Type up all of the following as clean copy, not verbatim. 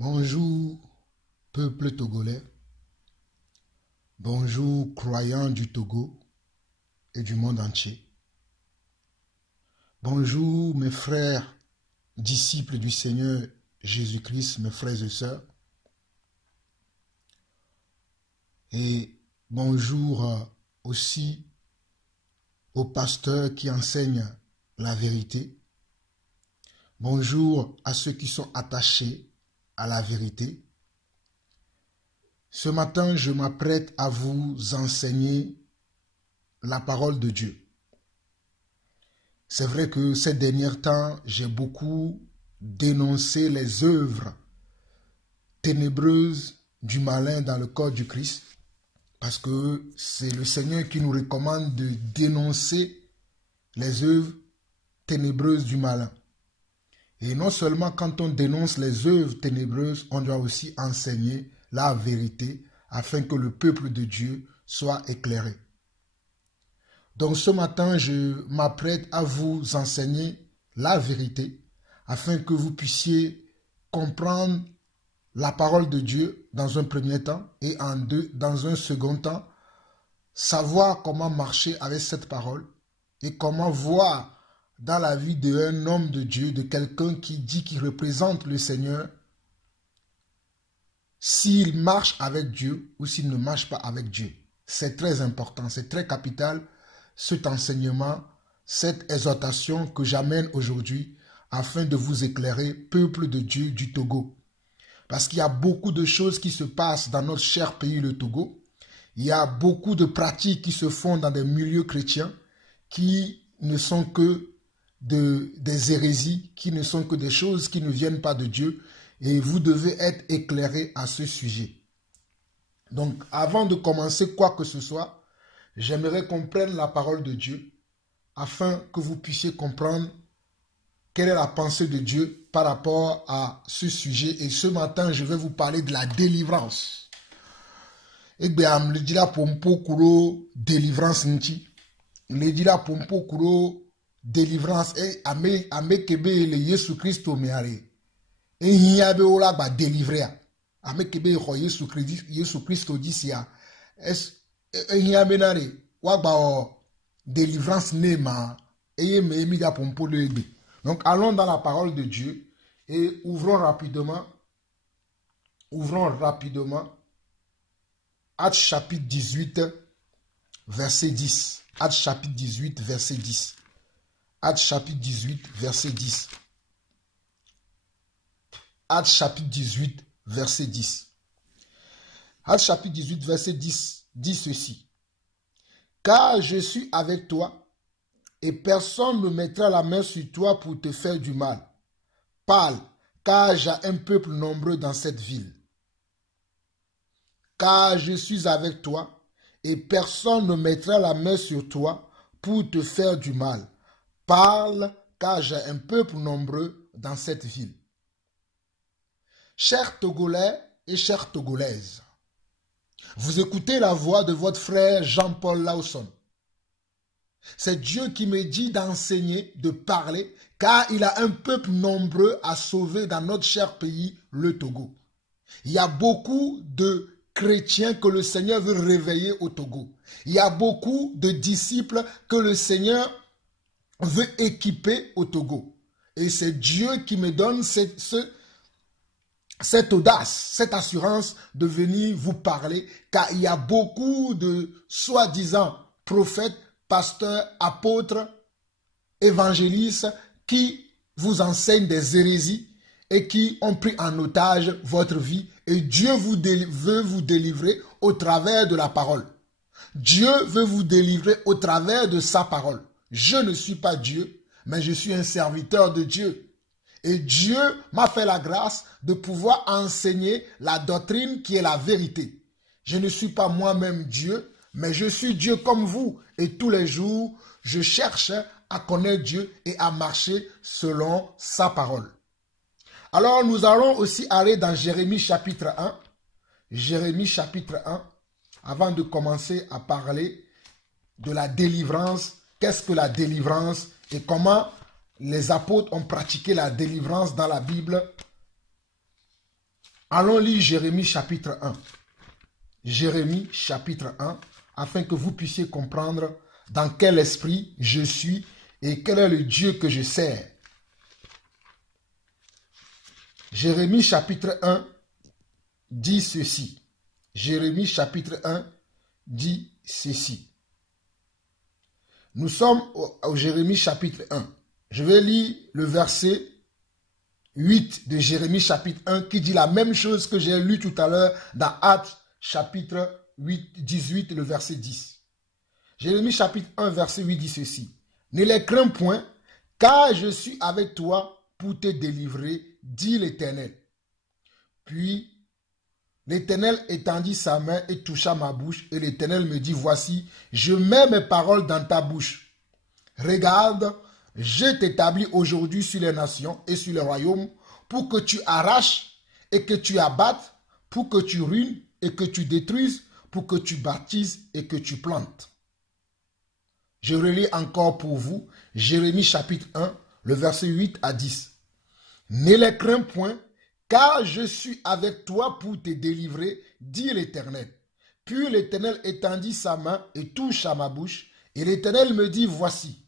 Bonjour, peuple togolais. Bonjour, croyants du Togo et du monde entier. Bonjour, mes frères, disciples du Seigneur Jésus-Christ, mes frères et sœurs. Et bonjour aussi aux pasteurs qui enseignent la vérité. Bonjour à ceux qui sont attachés à la vérité. Ce matin, je m'apprête à vous enseigner la parole de Dieu. C'est vrai que ces derniers temps, j'ai beaucoup dénoncé les œuvres ténébreuses du malin dans le corps du Christ, parce que c'est le Seigneur qui nous recommande de dénoncer les œuvres ténébreuses du malin. Et non seulement quand on dénonce les œuvres ténébreuses, on doit aussi enseigner la vérité afin que le peuple de Dieu soit éclairé. Donc ce matin, je m'apprête à vous enseigner la vérité afin que vous puissiez comprendre la parole de Dieu dans un premier temps et dans un second temps, savoir comment marcher avec cette parole et comment voir dans la vie d'un homme de Dieu, de quelqu'un qui dit qu'il représente le Seigneur, s'il marche avec Dieu ou s'il ne marche pas avec Dieu. C'est très important, c'est très capital cet enseignement, cette exhortation que j'amène aujourd'hui afin de vous éclairer, peuple de Dieu du Togo. Parce qu'il y a beaucoup de choses qui se passent dans notre cher pays, le Togo. Il y a beaucoup de pratiques qui se font dans des milieux chrétiens qui ne sont que des hérésies, qui ne sont que des choses qui ne viennent pas de Dieu. Et vous devez être éclairé à ce sujet. Donc, avant de commencer quoi que ce soit, j'aimerais qu'on prenne la parole de Dieu afin que vous puissiez comprendre quelle est la pensée de Dieu par rapport à ce sujet. Et ce matin, je vais vous parler de la délivrance. Et bien, le dit là pompo kuro délivrance nti. Le dit là pompo kuro délivrance et ame kebe le Yesu Christo meare. Et il be ola ba délivrer. Ame kebe ho Yesu Christo dit sia. Et il benare wa ba délivrance nema et me mi da pompo le ebe. Donc, allons dans la parole de Dieu et ouvrons rapidement Actes chapitre 18, verset 10. Actes chapitre 18, verset 10. Actes chapitre 18, verset 10. Actes chapitre 18, verset 10. Actes chapitre 18, verset 10 dit ceci. Car je suis avec toi, et personne ne mettra la main sur toi pour te faire du mal. Parle, car j'ai un peuple nombreux dans cette ville. Car je suis avec toi, et personne ne mettra la main sur toi pour te faire du mal. Parle, car j'ai un peuple nombreux dans cette ville. Chers Togolais et chères Togolaises, vous écoutez la voix de votre frère Jean-Paul Lawson. C'est Dieu qui me dit d'enseigner, de parler, car il a un peuple nombreux à sauver dans notre cher pays, le Togo. Il y a beaucoup de chrétiens que le Seigneur veut réveiller au Togo. Il y a beaucoup de disciples que le Seigneur veut équiper au Togo. Et c'est Dieu qui me donne cette audace, cette assurance de venir vous parler, car il y a beaucoup de soi-disant prophètes, pasteurs, apôtres, évangélistes qui vous enseignent des hérésies et qui ont pris en otage votre vie. Et Dieu veut vous délivrer au travers de la parole. Dieu veut vous délivrer au travers de sa parole. Je ne suis pas Dieu, mais je suis un serviteur de Dieu. Et Dieu m'a fait la grâce de pouvoir enseigner la doctrine qui est la vérité. Je ne suis pas moi-même Dieu, mais je suis Dieu comme vous. Et tous les jours, je cherche à connaître Dieu et à marcher selon sa parole. Alors, nous allons aussi aller dans Jérémie chapitre 1. Jérémie chapitre 1. Avant de commencer à parler de la délivrance. Qu'est-ce que la délivrance et comment les apôtres ont pratiqué la délivrance dans la Bible. Allons lire Jérémie chapitre 1. Jérémie chapitre 1, afin que vous puissiez comprendre dans quel esprit je suis et quel est le Dieu que je sers. Jérémie chapitre 1 dit ceci. Jérémie chapitre 1 dit ceci. Nous sommes au Jérémie chapitre 1. Je vais lire le verset 8 de Jérémie chapitre 1 qui dit la même chose que j'ai lu tout à l'heure dans Actes chapitre 8, 18, le verset 10. Jérémie chapitre 1 verset 8 dit ceci. Ne les crains point, car je suis avec toi pour te délivrer, dit l'Éternel. Puis l'Éternel étendit sa main et toucha ma bouche, et l'Éternel me dit, voici, je mets mes paroles dans ta bouche. Regarde, je t'établis aujourd'hui sur les nations et sur les royaumes pour que tu arraches et que tu abattes, pour que tu ruines et que tu détruises, pour que tu bâtisses et que tu plantes. Je relis encore pour vous Jérémie chapitre 1, le verset 8 à 10. Ne les crains point, car je suis avec toi pour te délivrer, dit l'Éternel. Puis l'Éternel étendit sa main et toucha ma bouche, et l'Éternel me dit, voici,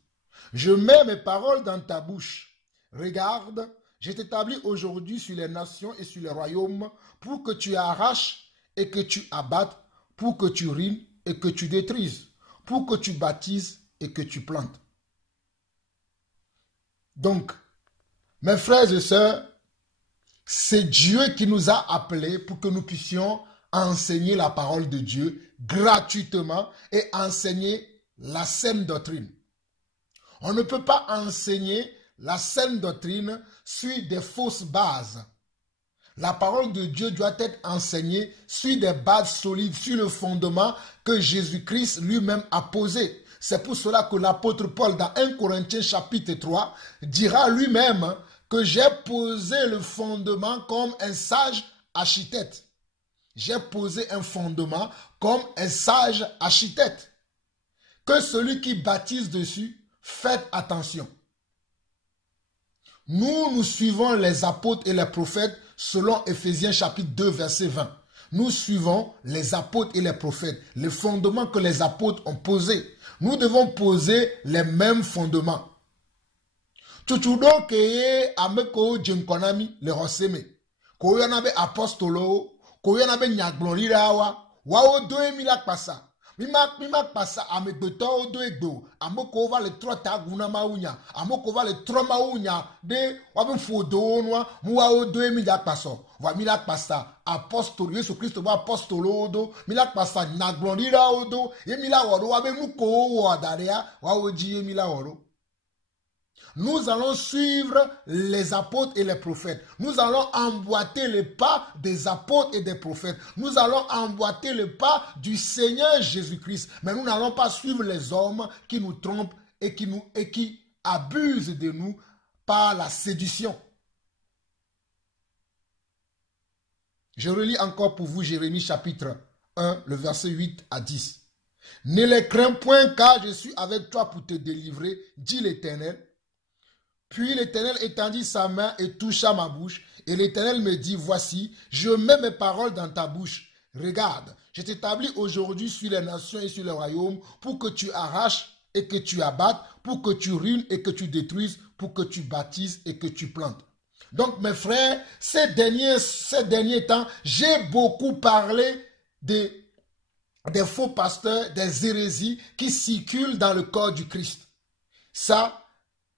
je mets mes paroles dans ta bouche. Regarde, je t'établis aujourd'hui sur les nations et sur les royaumes pour que tu arraches et que tu abattes, pour que tu ruines et que tu détruises, pour que tu bâtisses et que tu plantes. Donc, mes frères et sœurs, c'est Dieu qui nous a appelés pour que nous puissions enseigner la parole de Dieu gratuitement et enseigner la saine doctrine. On ne peut pas enseigner la saine doctrine sur des fausses bases. La parole de Dieu doit être enseignée sur des bases solides, sur le fondement que Jésus-Christ lui-même a posé. C'est pour cela que l'apôtre Paul, dans 1 Corinthiens chapitre 3, dira lui-même que j'ai posé le fondement comme un sage architecte. J'ai posé un fondement comme un sage architecte. Que celui qui baptise dessus, faites attention. Nous suivons les apôtres et les prophètes selon Éphésiens chapitre 2 verset 20. Nous suivons les apôtres et les prophètes, les fondements que les apôtres ont posés. Nous devons poser les mêmes fondements. Tutudo keye ameko jenkonami le roseme. Koyo nabe apostolo, koyo nabe nyaglorirawa, wao doe milak pasa. Mimak pasa amegbeto do egbo, amoko va le tro taguna maunya, amoko va le tro maunya de wabe fodo noa, muao doe milak paso. Va milak pasa apostolo Yesu Christo va apostolo do, milak pasa nyaglorira odo, ye mila woro wabe muko wadarea, wao ji mila woro. Nous allons suivre les apôtres et les prophètes. Nous allons emboîter les pas des apôtres et des prophètes. Nous allons emboîter le pas du Seigneur Jésus-Christ. Mais nous n'allons pas suivre les hommes qui nous trompent et qui abusent de nous par la séduction. Je relis encore pour vous Jérémie chapitre 1, le verset 8 à 10. Ne les crains point, car je suis avec toi pour te délivrer, dit l'Éternel. Puis l'Éternel étendit sa main et toucha ma bouche. Et l'Éternel me dit, voici, je mets mes paroles dans ta bouche. Regarde, je t'établis aujourd'hui sur les nations et sur les royaumes pour que tu arraches et que tu abattes, pour que tu ruines et que tu détruises, pour que tu bâtisses et que tu plantes. Donc mes frères, ces derniers temps, j'ai beaucoup parlé des faux pasteurs, des hérésies qui circulent dans le corps du Christ. Ça,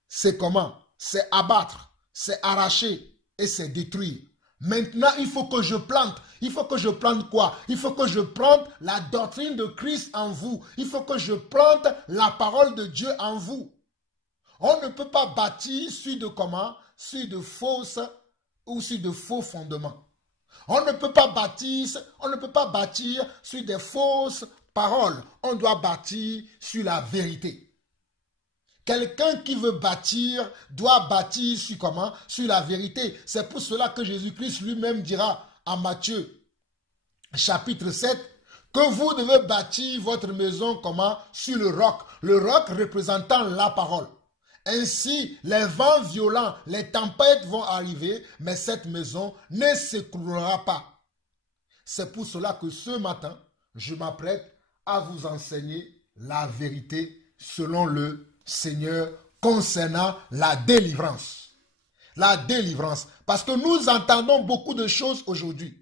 c'est comment? C'est abattre, c'est arracher et c'est détruire. Maintenant, il faut que je plante. Il faut que je plante quoi? Il faut que je plante la doctrine de Christ en vous. Il faut que je plante la parole de Dieu en vous. On ne peut pas bâtir sur de comment? Sur de fausses ou sur de faux fondements. On ne peut pas bâtir sur des fausses paroles. On doit bâtir sur la vérité. Quelqu'un qui veut bâtir doit bâtir sur comment? Sur la vérité. C'est pour cela que Jésus-Christ lui-même dira à Matthieu, chapitre 7, que vous devez bâtir votre maison comment? Sur le roc. Le roc représentant la parole. Ainsi, les vents violents, les tempêtes vont arriver, mais cette maison ne s'écroulera pas. C'est pour cela que ce matin, je m'apprête à vous enseigner la vérité selon le Seigneur concernant la délivrance. La délivrance. Parce que nous entendons beaucoup de choses aujourd'hui.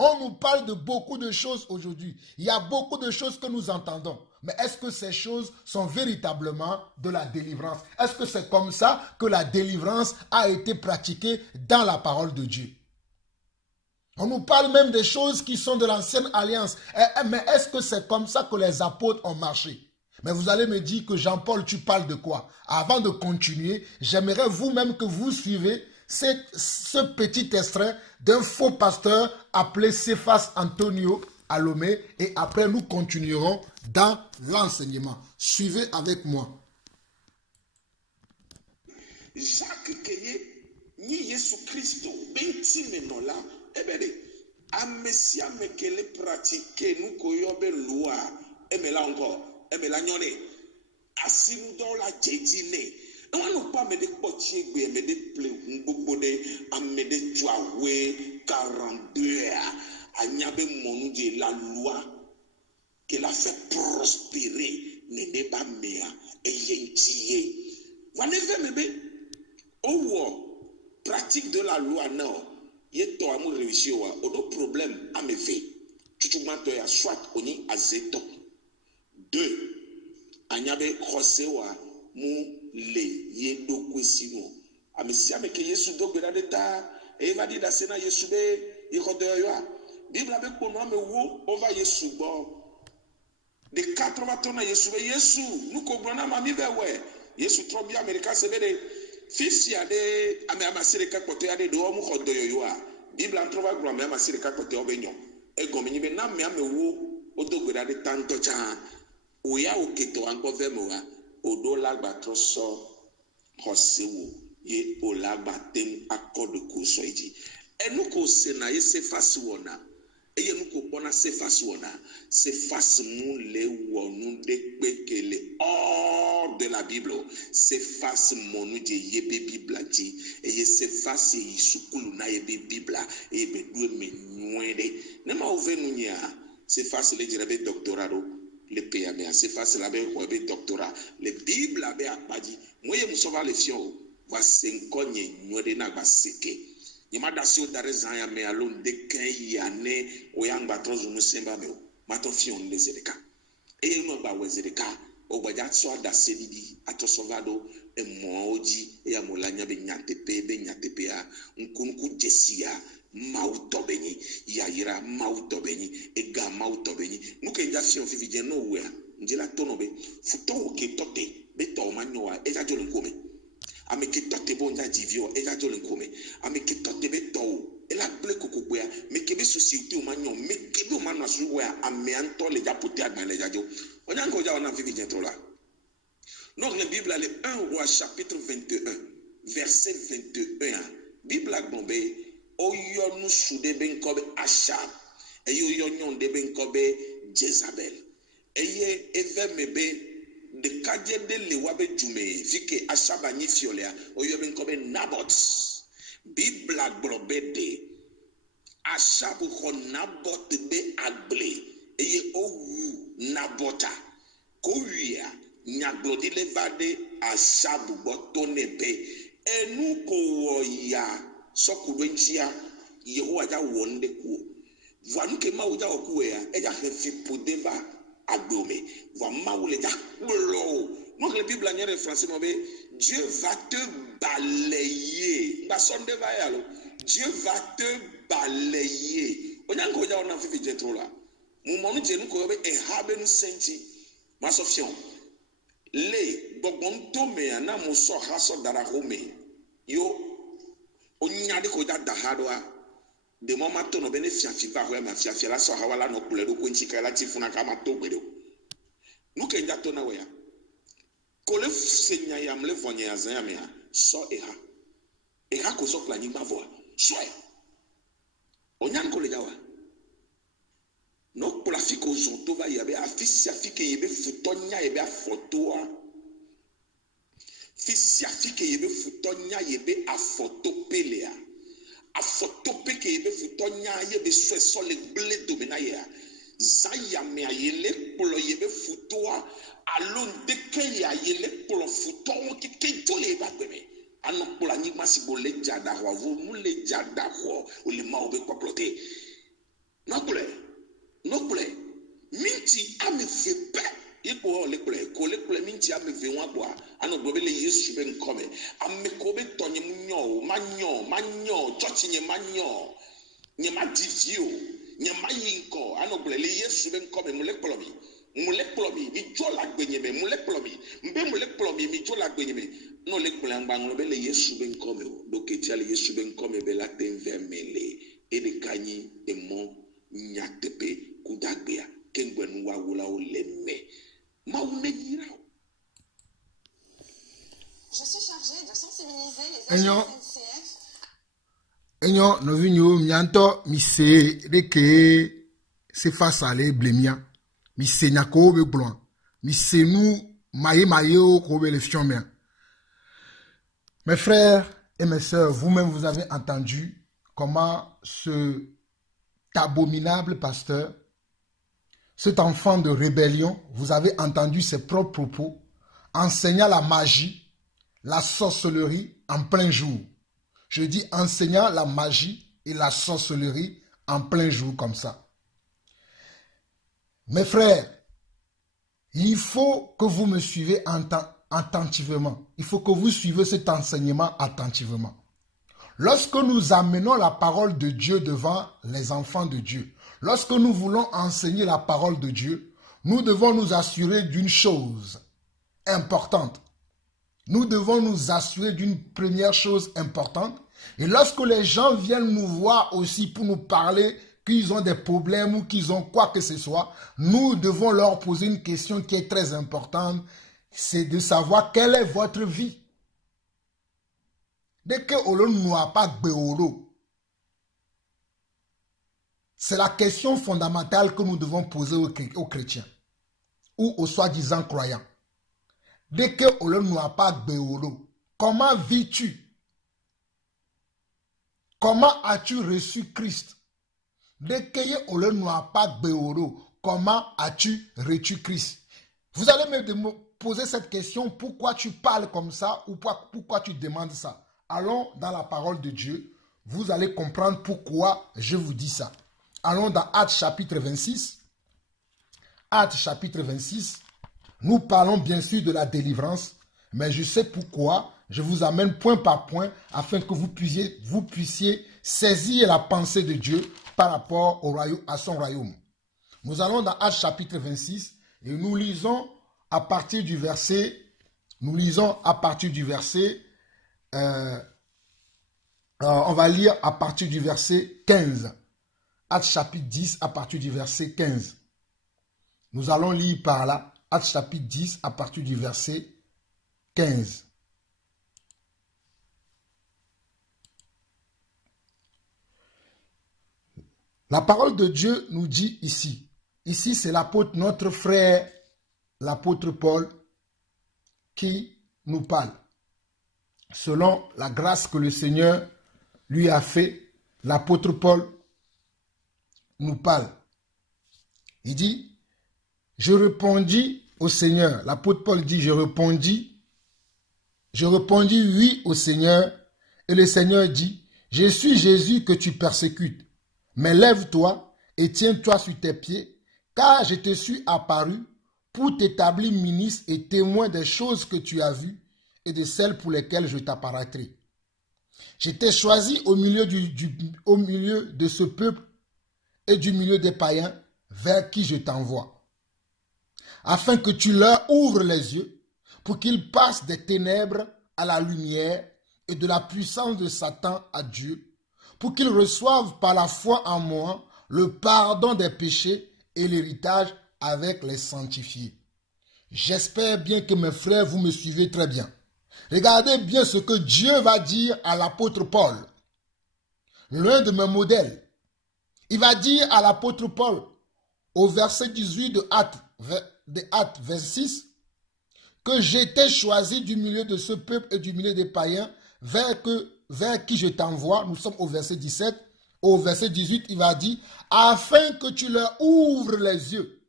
On nous parle de beaucoup de choses aujourd'hui. Il y a beaucoup de choses que nous entendons. Mais est-ce que ces choses sont véritablement de la délivrance? Est-ce que c'est comme ça que la délivrance a été pratiquée dans la parole de Dieu? On nous parle même des choses qui sont de l'ancienne alliance. Mais est-ce que c'est comme ça que les apôtres ont marché? Mais vous allez me dire que Jean-Paul, tu parles de quoi? Avant de continuer, j'aimerais vous-même que vous suivez ce petit extrait d'un faux pasteur appelé Cephas Antonio Alomé, et après nous continuerons dans l'enseignement. Suivez avec moi. Jacques Keye, ni Jésus Christ, benti menola, ebede, amesia mekele pratique nous koyobe loi, emela encore, emela nyone, asim dans la jedine. On ne pas me de potier, me de plé, beaucoup de, me de tuawe, 42 heures, à nyabe monu de la loi, qu'elle a fait prospérer, n'est pas mea, et yentier. Vous avez vu, oh, pratique de la loi, non, il y a tout à réussir, autre problème à me faire. Tu te mets soit on y a zéto. 2. Anyabe Rosewa, mu le ye do kwesino. Amesi ameke Yesu do gbeda de ta, e va di da sena Yesu be i rodeyo. Bible avec pour me wo over Yesu bo. De 80 tonnes Yesu be Yesu, nous comprendons mami be we. Yesu trop bien America se be de fils ya de ame amasire ka kote ya de do mu rodeyo yo a. Bible en trova gro ame amasire ka kote obenyo. E gomenyi be na me ame wo o do gbeda de tanto cha. Oya oketo anko vemoa odo lagba troso hosewo ye olagba tem akode ko soiji enu ko sena ye se fasi wona eye nu ko bona se fasi wona se fasi mu le wonu de pekele hors de la Bible se fasi monu je ye be Bible ji eye se fasi sukulu na ye be Bible e be du me nwede ne ma ovenu nya se fasi le jirabe doctorado le PMA, c'est facile avec le doctorat. Le Bible avait apadi. Moi, je me sauve les fions. Va s'encogne, nous n'avons pas séqué. Il m'a d'assez d'arrêt, mais à l'on de 15 années, au yang batros, nous sommes pas mieux. Maton fion les édeka. Et nous avons les édeka. Au bajat soit d'assez dit, à ton sauvado, et moi, oji, et à molania, benyatepe, benyatepea, un kunku jessia. Mautobeni yaira mautobeni ega mautobeni nuke jasio vivije no wea njela tonobe futo ke tote beto manyoa eja jolenkome ame ke tote bonja jivio eja jolenkome ame ke tote beto ela ble kokogwea me ke be société o manyo me ke be o manwa su wea ame anto le japote agban le jajo onyango ja ona vivije trola. Donc la Bible le 1 Roi chapitre 21 verset 21 Bible a bombé oyo nu sude ben kobe Ashab eyo yo nyon de ben kobe Jezabel eye eve mebe de kaje de lewabe jume vike Ashab ani fiolea oyo ben kobe Nabot Bibla globede Ashab ko Nabot be agble eye owu Nabota ko wia nyaglodi levade Ashab botone be enu ko ya sokubenchia Yehowa ja wonde ku vanu ke mawuja okuya eja hefi podeva agbome va mawule ja blo donc la Bible en français mobe Dieu va te balayer ba sonde va yalo Dieu va te balayer onyango ja ona fifi jetrola mu monu je nu ko be e habe nu senti masofion le bogbon to me na mo so haso dara home yo onyade ko da hadoa de moment to no benefia fifa ho ma fiafia la so hawala no kuledo ko nchika la tifuna kama to gbedo nuke nda to na we ya ko le senya ya mle vonye ya zan ya me ha so eha ko so planning ma voa so e onyan ko le jawa no pour fiko zo to va ya be afisi afike ye be futonya ye be afotoa Fisia fi ke yebe futonya yebe afotopelea. Afotope ke yebe futonya yebe sweso le ble domina ya. Zaya me ayele polo yebe futoa alon deke ya yele polo futoa ke jole ba gbeme. Ano pola nyigma si bo le jada ho vo mu le jada ho o le ma obe koplote. Nokule minti ame fepe ipo lekule ko lekule minti ame ve wa bo ano gbe le Yesu be nkome ame ko be tonye manyo church nye manyo nye ma divio nye ma yinko ano gbe le Yesu be nkome mu lekule mi jola gbenye me mu lekule mi jola gbenye me no lekule angbango be le Yesu be nkome o doketi ale Yesu be nkome be la tenvemele e de kanyi e mo nyatepe kudagbea kengwenu wa wula o lemme maune yirao. Je suis chargée de sensibiliser les agents SNCF. Enyo no vinyo mianto mise reke se face à les blemia mise nyako be blanc mise nous maye o ko be le fiomia. Mes frères et mes sœurs, vous-même vous avez entendu comment ce abominable pasteur, cet enfant de rébellion, vous avez entendu ses propres propos, enseignant la magie, la sorcellerie en plein jour. Je dis enseignant la magie et la sorcellerie en plein jour comme ça. Mes frères, il faut que vous me suivez attentivement. Il faut que vous suivez cet enseignement attentivement. Lorsque nous amenons la parole de Dieu devant les enfants de Dieu, lorsque nous voulons enseigner la parole de Dieu, nous devons nous assurer d'une chose importante. Nous devons nous assurer d'une première chose importante. Et lorsque les gens viennent nous voir aussi pour nous parler qu'ils ont des problèmes ou qu'ils ont quoi que ce soit, nous devons leur poser une question qui est très importante. C'est de savoir quelle est votre vie. Dès que l'on n'a pas béoro, c'est la question fondamentale que nous devons poser aux chrétiens ou aux soi-disant croyants. Dès que l'on n'a pas béoro, comment vis-tu? Comment as-tu reçu Christ? Dès que l'on n'a pas béoro, comment as-tu reçu Christ? Vous allez me poser cette question, pourquoi tu parles comme ça ou pourquoi tu demandes ça? Allons dans la parole de Dieu. Vous allez comprendre pourquoi je vous dis ça. Allons dans Actes chapitre 26. Actes chapitre 26. Nous parlons bien sûr de la délivrance. Mais je sais pourquoi. Je vous amène point par point afin que vous puissiez saisir la pensée de Dieu par rapport au royaume, à son royaume. Nous allons dans Actes chapitre 26 et nous lisons à partir du verset. On va lire à partir du verset 15. Actes chapitre 10 à partir du verset 15. Nous allons lire par là. Actes chapitre 10 à partir du verset 15. La parole de Dieu nous dit ici. Ici, c'est l'apôtre, notre frère, l'apôtre Paul, qui nous parle. Selon la grâce que le Seigneur lui a fait, l'apôtre Paul nous parle. Il dit, je répondis au Seigneur. L'apôtre Paul dit, je répondis oui au Seigneur. Et le Seigneur dit, je suis Jésus que tu persécutes. Mais lève-toi et tiens-toi sur tes pieds, car je te suis apparu pour t'établir ministre et témoin des choses que tu as vues et de celles pour lesquelles je t'apparaîtrai. Je t'ai choisi au milieu de ce peuple et du milieu des païens vers qui je t'envoie, afin que tu leur ouvres les yeux pour qu'ils passent des ténèbres à la lumière et de la puissance de Satan à Dieu, pour qu'ils reçoivent par la foi en moi le pardon des péchés et l'héritage avec les sanctifiés. J'espère bien que mes frères, vous me suivez très bien. Regardez bien ce que Dieu va dire à l'apôtre Paul, l'un de mes modèles. Il va dire à l'apôtre Paul, au verset 18 de Actes 26, que j'étais choisi du milieu de ce peuple et du milieu des païens vers qui je t'envoie. Nous sommes au verset 17. Au verset 18, il va dire, afin que tu leur ouvres les yeux.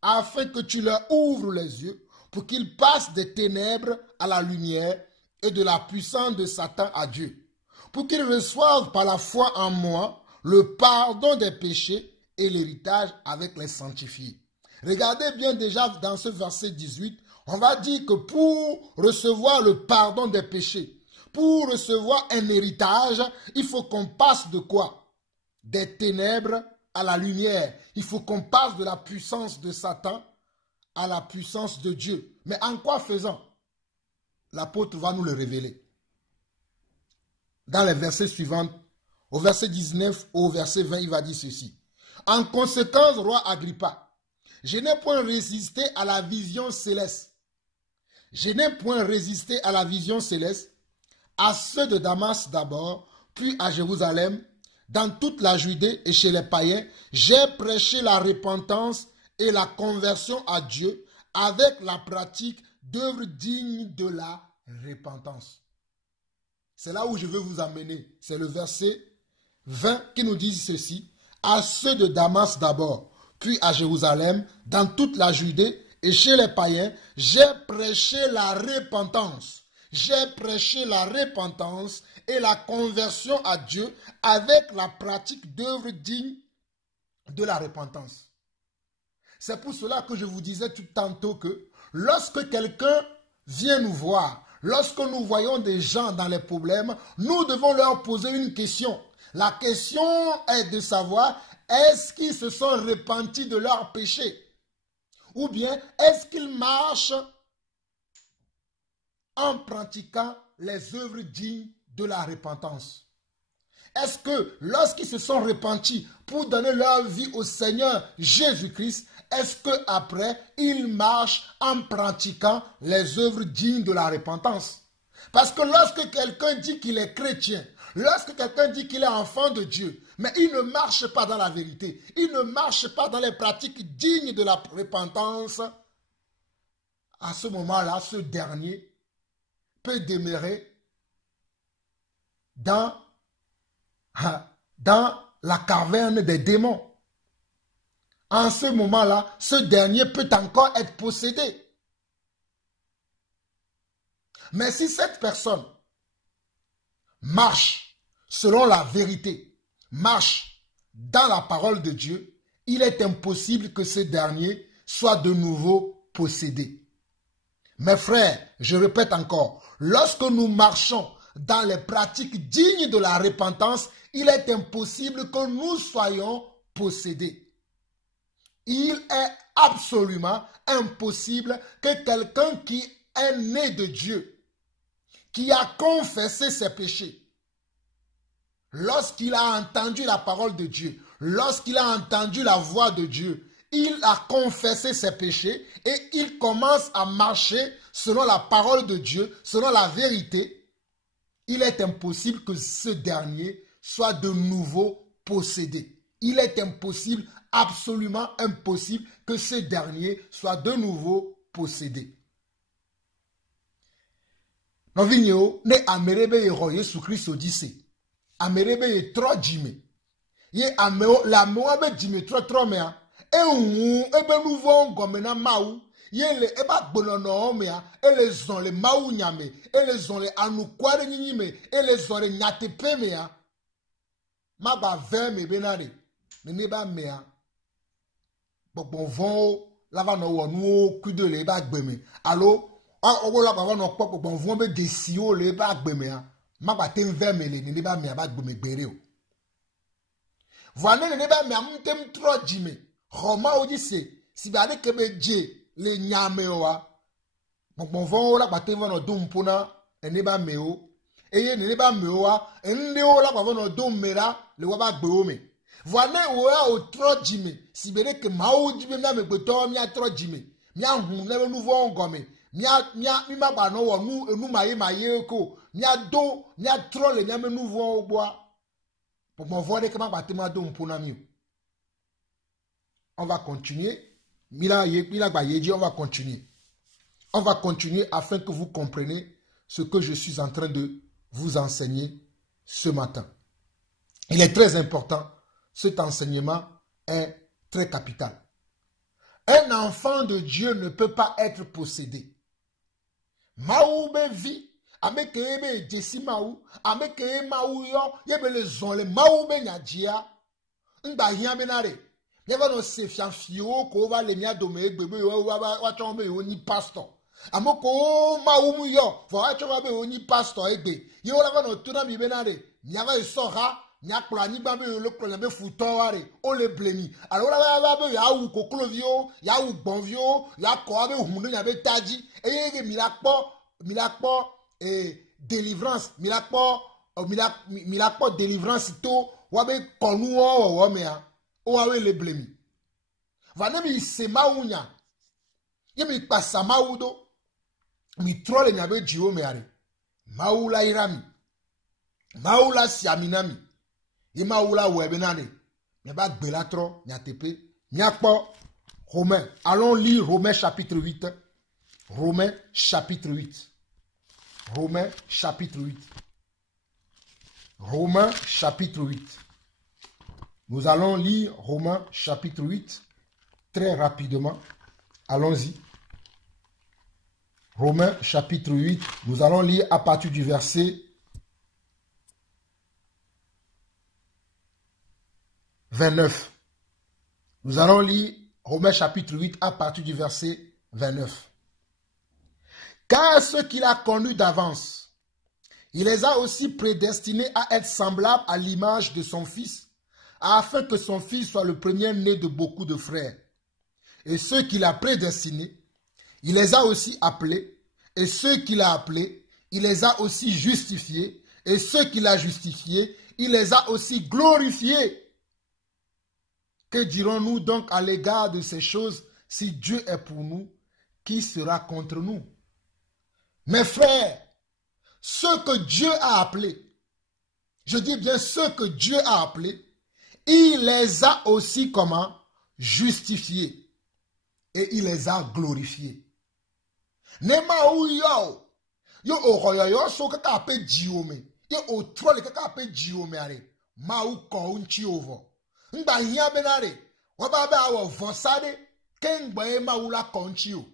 Afin que tu leur ouvres les yeux pour qu'ils passent des ténèbres à la lumière et de la puissance de Satan à Dieu. Pour qu'ils reçoivent par la foi en moi le pardon des péchés et l'héritage avec les sanctifiés. Regardez bien déjà dans ce verset 18, on va dire que pour recevoir le pardon des péchés, pour recevoir un héritage, il faut qu'on passe de quoi? Des ténèbres à la lumière. Il faut qu'on passe de la puissance de Satan à la puissance de Dieu. Mais en quoi faisant? L'apôtre va nous le révéler. Dans les versets suivants, au verset 19 au verset 20, il va dire ceci. En conséquence, roi Agrippa, je n'ai point résisté à la vision céleste. Je n'ai point résisté à la vision céleste, à ceux de Damas d'abord, puis à Jérusalem, dans toute la Judée et chez les païens, j'ai prêché la repentance et la conversion à Dieu avec la pratique d'œuvres dignes de la repentance. C'est là où je veux vous amener. C'est le verset 20 qui nous dit ceci. À ceux de Damas d'abord, puis à Jérusalem, dans toute la Judée et chez les païens, j'ai prêché la repentance. J'ai prêché la repentance et la conversion à Dieu avec la pratique d'œuvres dignes de la repentance. C'est pour cela que je vous disais tout tantôt que lorsque quelqu'un vient nous voir, lorsque nous voyons des gens dans les problèmes, nous devons leur poser une question. La question est de savoir, est-ce qu'ils se sont repentis de leurs péchés? Ou bien, est-ce qu'ils marchent en pratiquant les œuvres dignes de la repentance? Est-ce que lorsqu'ils se sont repentis pour donner leur vie au Seigneur Jésus-Christ, est-ce qu'après, ils marchent en pratiquant les œuvres dignes de la repentance? Parce que lorsque quelqu'un dit qu'il est chrétien, lorsque quelqu'un dit qu'il est enfant de Dieu, mais il ne marche pas dans la vérité, il ne marche pas dans les pratiques dignes de la repentance, à ce moment-là, ce dernier peut demeurer dans la caverne des démons. En ce moment-là, ce dernier peut encore être possédé. Mais si cette personne marche selon la vérité, marche dans la parole de Dieu, il est impossible que ce dernier soit de nouveau possédé. Mes frères, je répète encore, lorsque nous marchons dans les pratiques dignes de la repentance, il est impossible que nous soyons possédés. Il est absolument impossible que quelqu'un qui est né de Dieu, qui a confessé ses péchés, lorsqu'il a entendu la parole de Dieu, lorsqu'il a entendu la voix de Dieu, il a confessé ses péchés et il commence à marcher selon la parole de Dieu, selon la vérité. Il est impossible que ce dernier soit de nouveau possédé. Il est impossible, absolument impossible, que ce dernier soit de nouveau possédé. Novinho ne amerebe yero Yesu Christ odise. Amerebe ye tro jime. Ye ameo la moabe jime tro mea. Ebe nouveau ngomena maou. Ye le eba bonono mea. Ele zon le maou nyame. Ele zon le anukware nyime. Ele zon le nyatepe mea. Maba veme benare. Neba mea. Bon vent lava no wonu kude le ba gbeme. Allo o la ba no pop bon vent be desio le ba gbeme a. Maba tem veme le neba mea ba gbeme gbere o. Voine neba mea mtem tro jime. Roma o dit si ba de kebe je le nyame o a. Bon vent la ba tem no dum pona neba meo. Eye neba meo a ende o la ba no dum mera le wa ba gbe o me. Voilà où au trop jime. Si bien que maou jime na me beto mi a trop jime. Mi a hun ne nouveau ngome. Mi ma ba no wo nu maye ko. Mi a do mi a trop le nyame nouveau bois. Pour mon voir que ma ba te ma do mpona mi. On va continuer. Mila ba yeji on va continuer. On va continuer afin que vous compreniez ce que je suis en train de vous enseigner ce matin. Il est très important. Cet enseignement est très capital. Un enfant de Dieu ne peut pas être possédé. Maoube vit, avec ebe jesi maou, avec ebe maou yo, yebe le zonle maoube nyadjia, ngba hian benare. Yeba no se fian fio ko va le mia dome bebe yo wa chombe yo ni pastor. Amoko maou yo, fo wa chombe yo ni pastor egbe. Yo la va no tuna mi benare. Nyava isora nyakpla ni bambe le problème futoware o le blemi alors la ba ya wu koklovio ya wu bonvio ya ko abe hunde nya be taji eyege milakpo délivrance milakpo délivrance to wa be konu o mea o wa we le blemi va mi se maunya yemi passa maudo mi trole nya be jiwo meare maula irami maula siaminami Ima oula webenane. Neba belatro, nyatepe. Nyakpo, Romains. Allons lire Romains chapitre 8. Romains chapitre 8. Romains chapitre 8. Romains chapitre 8. Nous allons lire Romains chapitre 8 très rapidement. Allons-y. Romains chapitre 8. Nous allons lire à partir du verset 29. Nous allons lire Romains chapitre 8 à partir du verset 29. Car ceux qu'il a connus d'avance, il les a aussi prédestinés à être semblables à l'image de son Fils, afin que son Fils soit le premier-né de beaucoup de frères. Et ceux qu'il a prédestinés, il les a aussi appelés, et ceux qu'il a appelés, il les a aussi justifiés, et ceux qu'il a justifiés, il les a aussi glorifiés. Que dirons-nous donc à l'égard de ces choses? Si Dieu est pour nous, qui sera contre nous? Mes frères, ceux que Dieu a appelés, je dis bien ceux que Dieu a appelés, il les a aussi comment? Justifiés. Et il les a glorifiés. Nema ou yo oroyo so kaka ape jiome. Yo otrole kaka ape jiome are. Ma ou konchi ovo. Ngba hiya benare wababe awo vonsade kengba ema ula konchio.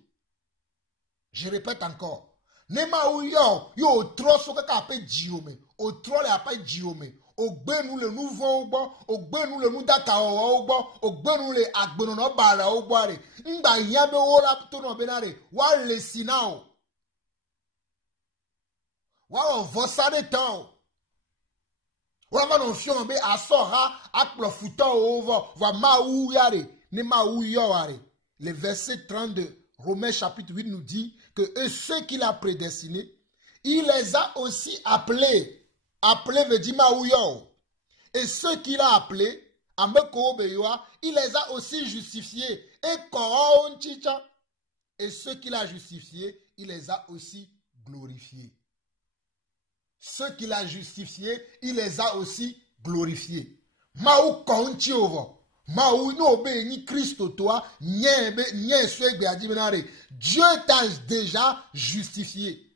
Je répète encore. Nema ou yo tro so kaka ape jiome. O tro le ape jiome. O gbe nou le nouveau ogbo, o gbe nou le nou daka ogbo, o gbe nou le agbeno no bara ogbo are. Ngba hiya be ola to no benare wa le sinao. Wa vonsade tan. Le verset 32, Romains chapitre 8 nous dit que ceux qu'il a prédestinés, il les a aussi appelés. Appelés veut dire maouyo. Et ceux qu'il a appelés, il les a aussi justifiés. Et ceux qu'il a justifiés, il les a aussi glorifiés. Ceux qu'il a justifiés, il les a aussi glorifiés. Maou konchi ovo. Maou no be ni Christo toi, nye swegbe adimenare. Dieu t'a déjà justifié.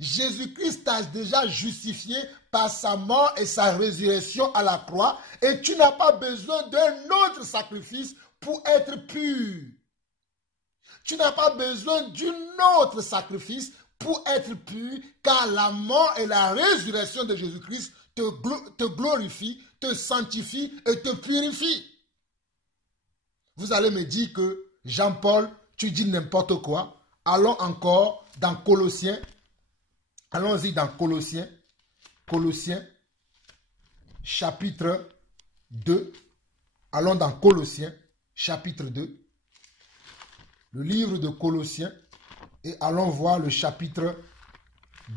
Jésus-Christ t'a déjà justifié par sa mort et sa résurrection à la croix. Et tu n'as pas besoin d'un autre sacrifice pour être pur. Tu n'as pas besoin d'un autre sacrifice pour être pur, car la mort et la résurrection de Jésus-Christ te glorifient, te sanctifient et te purifient. Vous allez me dire que Jean-Paul, tu dis n'importe quoi. Allons encore dans Colossiens. Allons-y dans Colossiens. Colossiens, chapitre 2. Allons dans Colossiens, chapitre 2. Le livre de Colossiens. Et allons voir le chapitre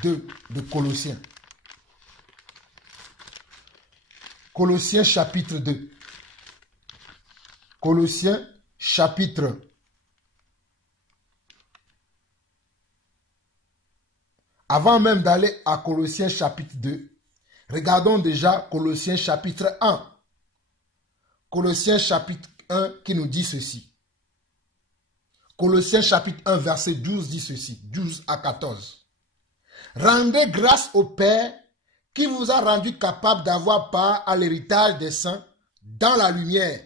2 de Colossiens. Colossiens chapitre 2. Colossiens chapitre 2. Avant même d'aller à Colossiens chapitre 2, regardons déjà Colossiens chapitre 1. Colossiens chapitre 1 qui nous dit ceci. Colossiens chapitre 1 verset 12 dit ceci, 12 à 14. Rendez grâce au Père qui vous a rendu capable d'avoir part à l'héritage des saints dans la lumière.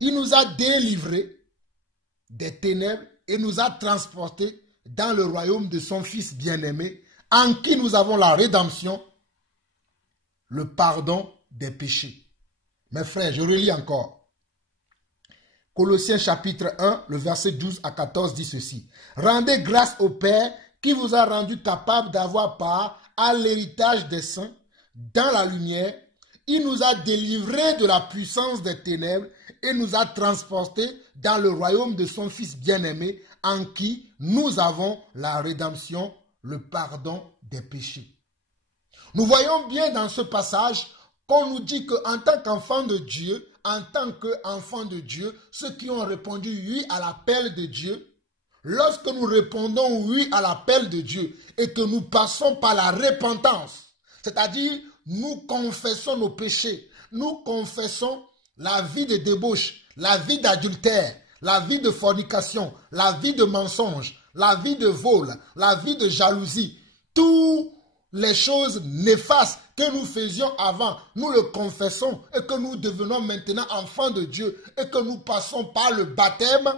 Il nous a délivrés des ténèbres et nous a transportés dans le royaume de son Fils bien-aimé, en qui nous avons la rédemption, le pardon des péchés. Mes frères, je relis encore. Colossiens chapitre 1, le verset 12 à 14 dit ceci. Rendez grâce au Père qui vous a rendu capable d'avoir part à l'héritage des saints dans la lumière. Il nous a délivrés de la puissance des ténèbres et nous a transportés dans le royaume de son Fils bien-aimé, en qui nous avons la rédemption, le pardon des péchés. Nous voyons bien dans ce passage qu'on nous dit qu'en tant qu'enfant de Dieu, ceux qui ont répondu oui à l'appel de Dieu, lorsque nous répondons oui à l'appel de Dieu et que nous passons par la repentance, c'est-à-dire nous confessons nos péchés, nous confessons la vie de débauche, la vie d'adultère, la vie de fornication, la vie de mensonge, la vie de vol, la vie de jalousie, toutes les choses néfastes que nous faisions avant, nous le confessons et que nous devenons maintenant enfants de Dieu et que nous passons par le baptême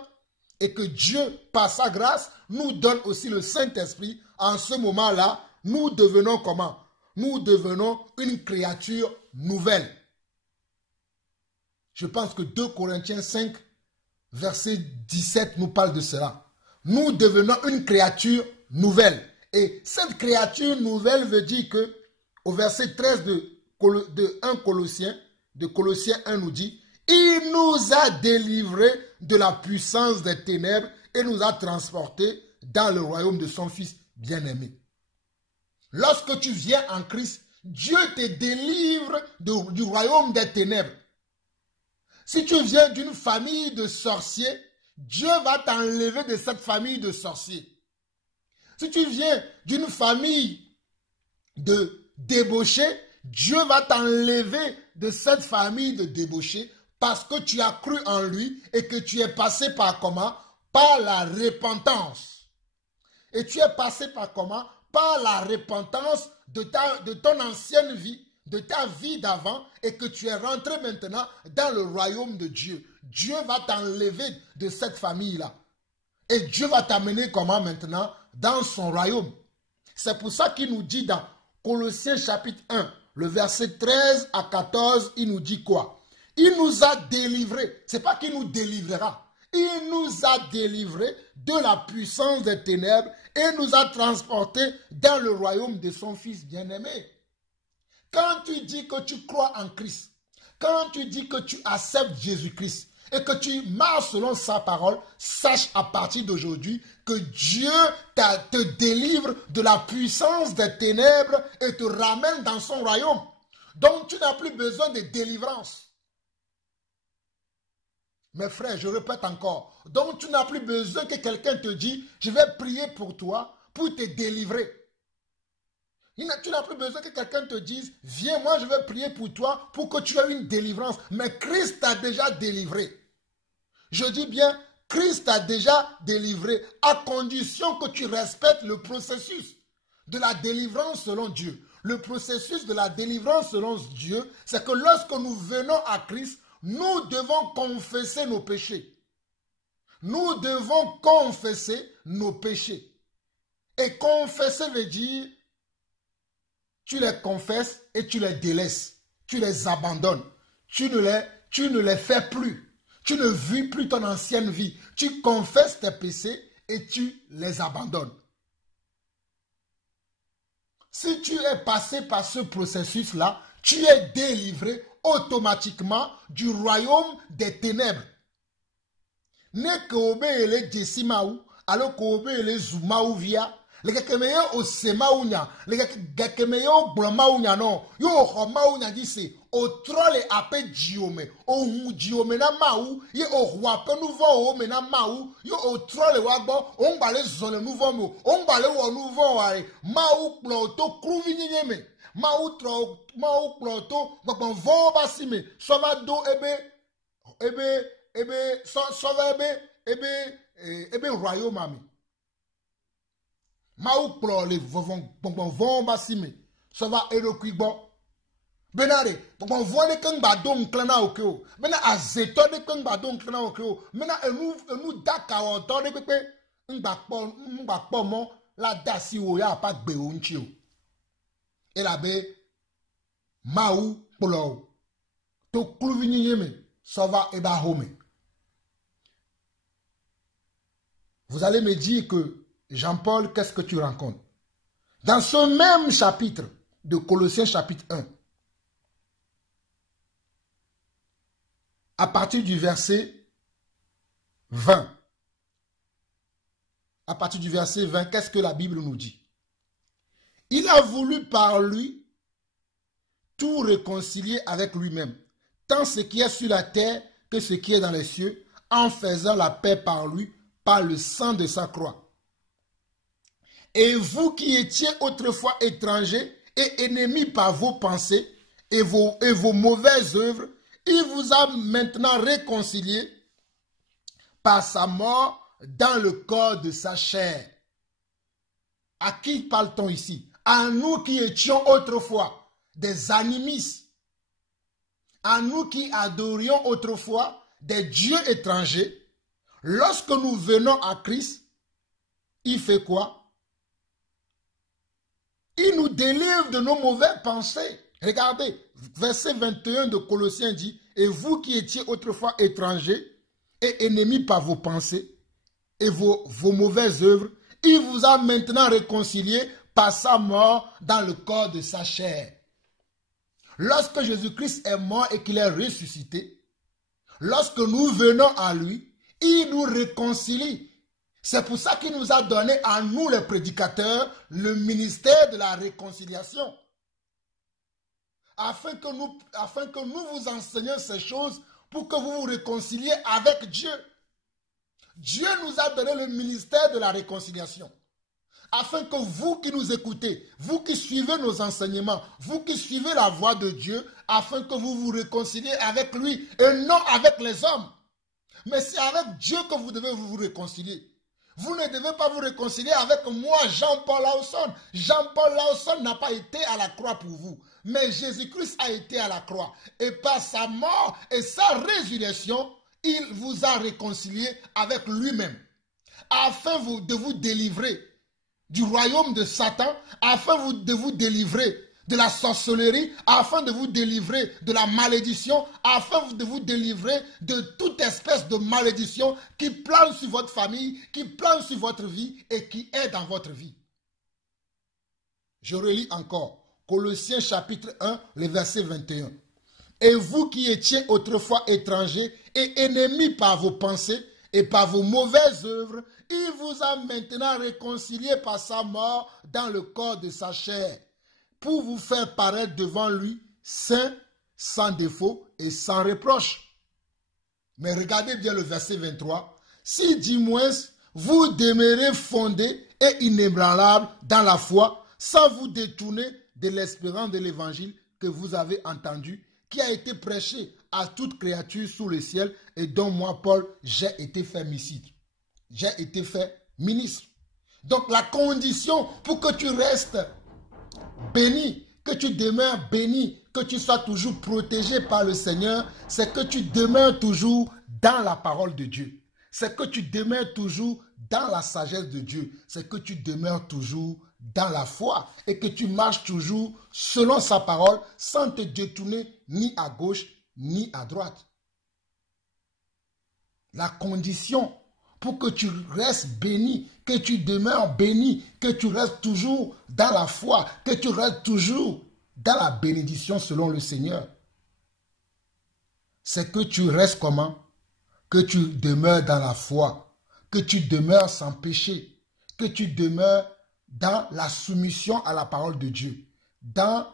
et que Dieu, par sa grâce, nous donne aussi le Saint-Esprit. En ce moment-là, nous devenons comment? Nous devenons une créature nouvelle. Je pense que 2 Corinthiens 5, verset 17 nous parle de cela. Nous devenons une créature nouvelle. Et cette créature nouvelle veut dire que, au verset 13 de 1 Colossiens, de Colossiens 1 nous dit, il nous a délivrés de la puissance des ténèbres et nous a transportés dans le royaume de son Fils bien-aimé. Lorsque tu viens en Christ, Dieu te délivre du royaume des ténèbres. Si tu viens d'une famille de sorciers, Dieu va t'enlever de cette famille de sorciers. Si tu viens d'une famille de débauchés, Dieu va t'enlever de cette famille de débauchés parce que tu as cru en lui et que tu es passé par comment? Par la repentance. Et tu es passé par comment? Par la repentance de ton ancienne vie, de ta vie d'avant, et que tu es rentré maintenant dans le royaume de Dieu. Dieu va t'enlever de cette famille-là. Et Dieu va t'amener comment maintenant? Dans son royaume. C'est pour ça qu'il nous dit dans Colossiens chapitre 1, le verset 13 à 14, il nous dit quoi? Il nous a délivrés. Ce n'est pas qu'il nous délivrera. Il nous a délivrés de la puissance des ténèbres et nous a transportés dans le royaume de son Fils bien-aimé. Quand tu dis que tu crois en Christ, quand tu dis que tu acceptes Jésus-Christ et que tu marches selon sa parole, sache à partir d'aujourd'hui que Dieu te délivre de la puissance des ténèbres et te ramène dans son royaume. Donc tu n'as plus besoin de délivrance. Mes frères, je répète encore. Donc tu n'as plus besoin que quelqu'un te dise, je vais prier pour toi pour te délivrer. Tu n'as plus besoin que quelqu'un te dise, viens, moi je vais prier pour toi pour que tu aies une délivrance. Mais Christ t'a déjà délivré. Je dis bien, Christ t'a déjà délivré à condition que tu respectes le processus de la délivrance selon Dieu. Le processus de la délivrance selon Dieu, c'est que lorsque nous venons à Christ, nous devons confesser nos péchés. Nous devons confesser nos péchés. Et confesser veut dire, tu les confesses et tu les délaisses. Tu les abandonnes. Tu ne les fais plus. Tu ne vis plus ton ancienne vie. Tu confesses tes péchés et tu les abandonnes. Si tu es passé par ce processus-là, tu es délivré automatiquement du royaume des ténèbres. Ne kobe ele jesimaou, alors kobe ele zumaou via, le kemeyo osemaounya, le kemeyo blamaounya non, yo homaounya dise, o trole ape diome, o hu diome na maou, ye o wape nouveau o mena maou, yo o trole wagbo, on bale zone nouveau mo, on bale wo nouveau ware, maou ploto kruvinyeme. Maou ploto, gbogbo vo basime, sova do ebe, ebe royaume ami. Ma ou plole vont basime. Ça va erokwibo. Benare, bon voile kang badon klana okeo. Mena azeto de kang badon klana okeo. Mena enu daka o to de pepe ngba mo la dasi o ya pa gbe o nchi o. E la be ma ou plo. To kluvini yeme, ça va eba home. Vous allez me dire que Jean-Paul, qu'est-ce que tu rencontres? Dans ce même chapitre de Colossiens chapitre 1, à partir du verset 20, qu'est-ce que la Bible nous dit? Il a voulu par lui tout réconcilier avec lui-même, tant ce qui est sur la terre que ce qui est dans les cieux, en faisant la paix par lui, par le sang de sa croix. Et vous qui étiez autrefois étrangers et ennemis par vos pensées et vos mauvaises œuvres, il vous a maintenant réconciliés par sa mort dans le corps de sa chair. À qui parle-t-on ici? À nous qui étions autrefois des animistes, à nous qui adorions autrefois des dieux étrangers. Lorsque nous venons à Christ, il fait quoi? Il nous délivre de nos mauvaises pensées. Regardez, verset 21 de Colossiens dit, « Et vous qui étiez autrefois étrangers et ennemis par vos pensées et vos mauvaises œuvres, il vous a maintenant réconciliés par sa mort dans le corps de sa chair. » Lorsque Jésus-Christ est mort et qu'il est ressuscité, lorsque nous venons à lui, il nous réconcilie. C'est pour ça qu'il nous a donné à nous les prédicateurs le ministère de la réconciliation. Afin que nous vous enseignions ces choses pour que vous vous réconciliez avec Dieu. Dieu nous a donné le ministère de la réconciliation. Afin que vous qui nous écoutez, vous qui suivez nos enseignements, vous qui suivez la voix de Dieu, afin que vous vous réconciliez avec lui et non avec les hommes. Mais c'est avec Dieu que vous devez vous réconcilier. Vous ne devez pas vous réconcilier avec moi, Jean-Paul Lawson. Jean-Paul Lawson n'a pas été à la croix pour vous. Mais Jésus-Christ a été à la croix. Et par sa mort et sa résurrection, il vous a réconcilié avec lui-même. Afin de vous délivrer du royaume de Satan, afin de vous délivrer de la sorcellerie, afin de vous délivrer de la malédiction, afin de vous délivrer de toute espèce de malédiction qui plane sur votre famille, qui plane sur votre vie et qui est dans votre vie. Je relis encore Colossiens chapitre 1, le verset 21. Et vous qui étiez autrefois étrangers et ennemis par vos pensées et par vos mauvaises œuvres, il vous a maintenant réconciliés par sa mort dans le corps de sa chair, pour vous faire paraître devant lui saint, sans défaut et sans reproche. Mais regardez bien le verset 23. Si du moins vous demeurez fondés et inébranlables dans la foi, sans vous détourner de l'espérance de l'évangile que vous avez entendu, qui a été prêché à toute créature sous le ciel et dont moi, Paul, j'ai été fait ministre. J'ai été fait ministre. Donc la condition pour que tu restes béni, que tu demeures béni, que tu sois toujours protégé par le Seigneur, c'est que tu demeures toujours dans la parole de Dieu. C'est que tu demeures toujours dans la sagesse de Dieu. C'est que tu demeures toujours dans la foi et que tu marches toujours selon sa parole sans te détourner ni à gauche ni à droite. La condition pour que tu restes béni, que tu demeures béni, que tu restes toujours dans la foi, que tu restes toujours dans la bénédiction selon le Seigneur, c'est que tu restes comment? Que tu demeures dans la foi, que tu demeures sans péché, que tu demeures dans la soumission à la parole de Dieu, dans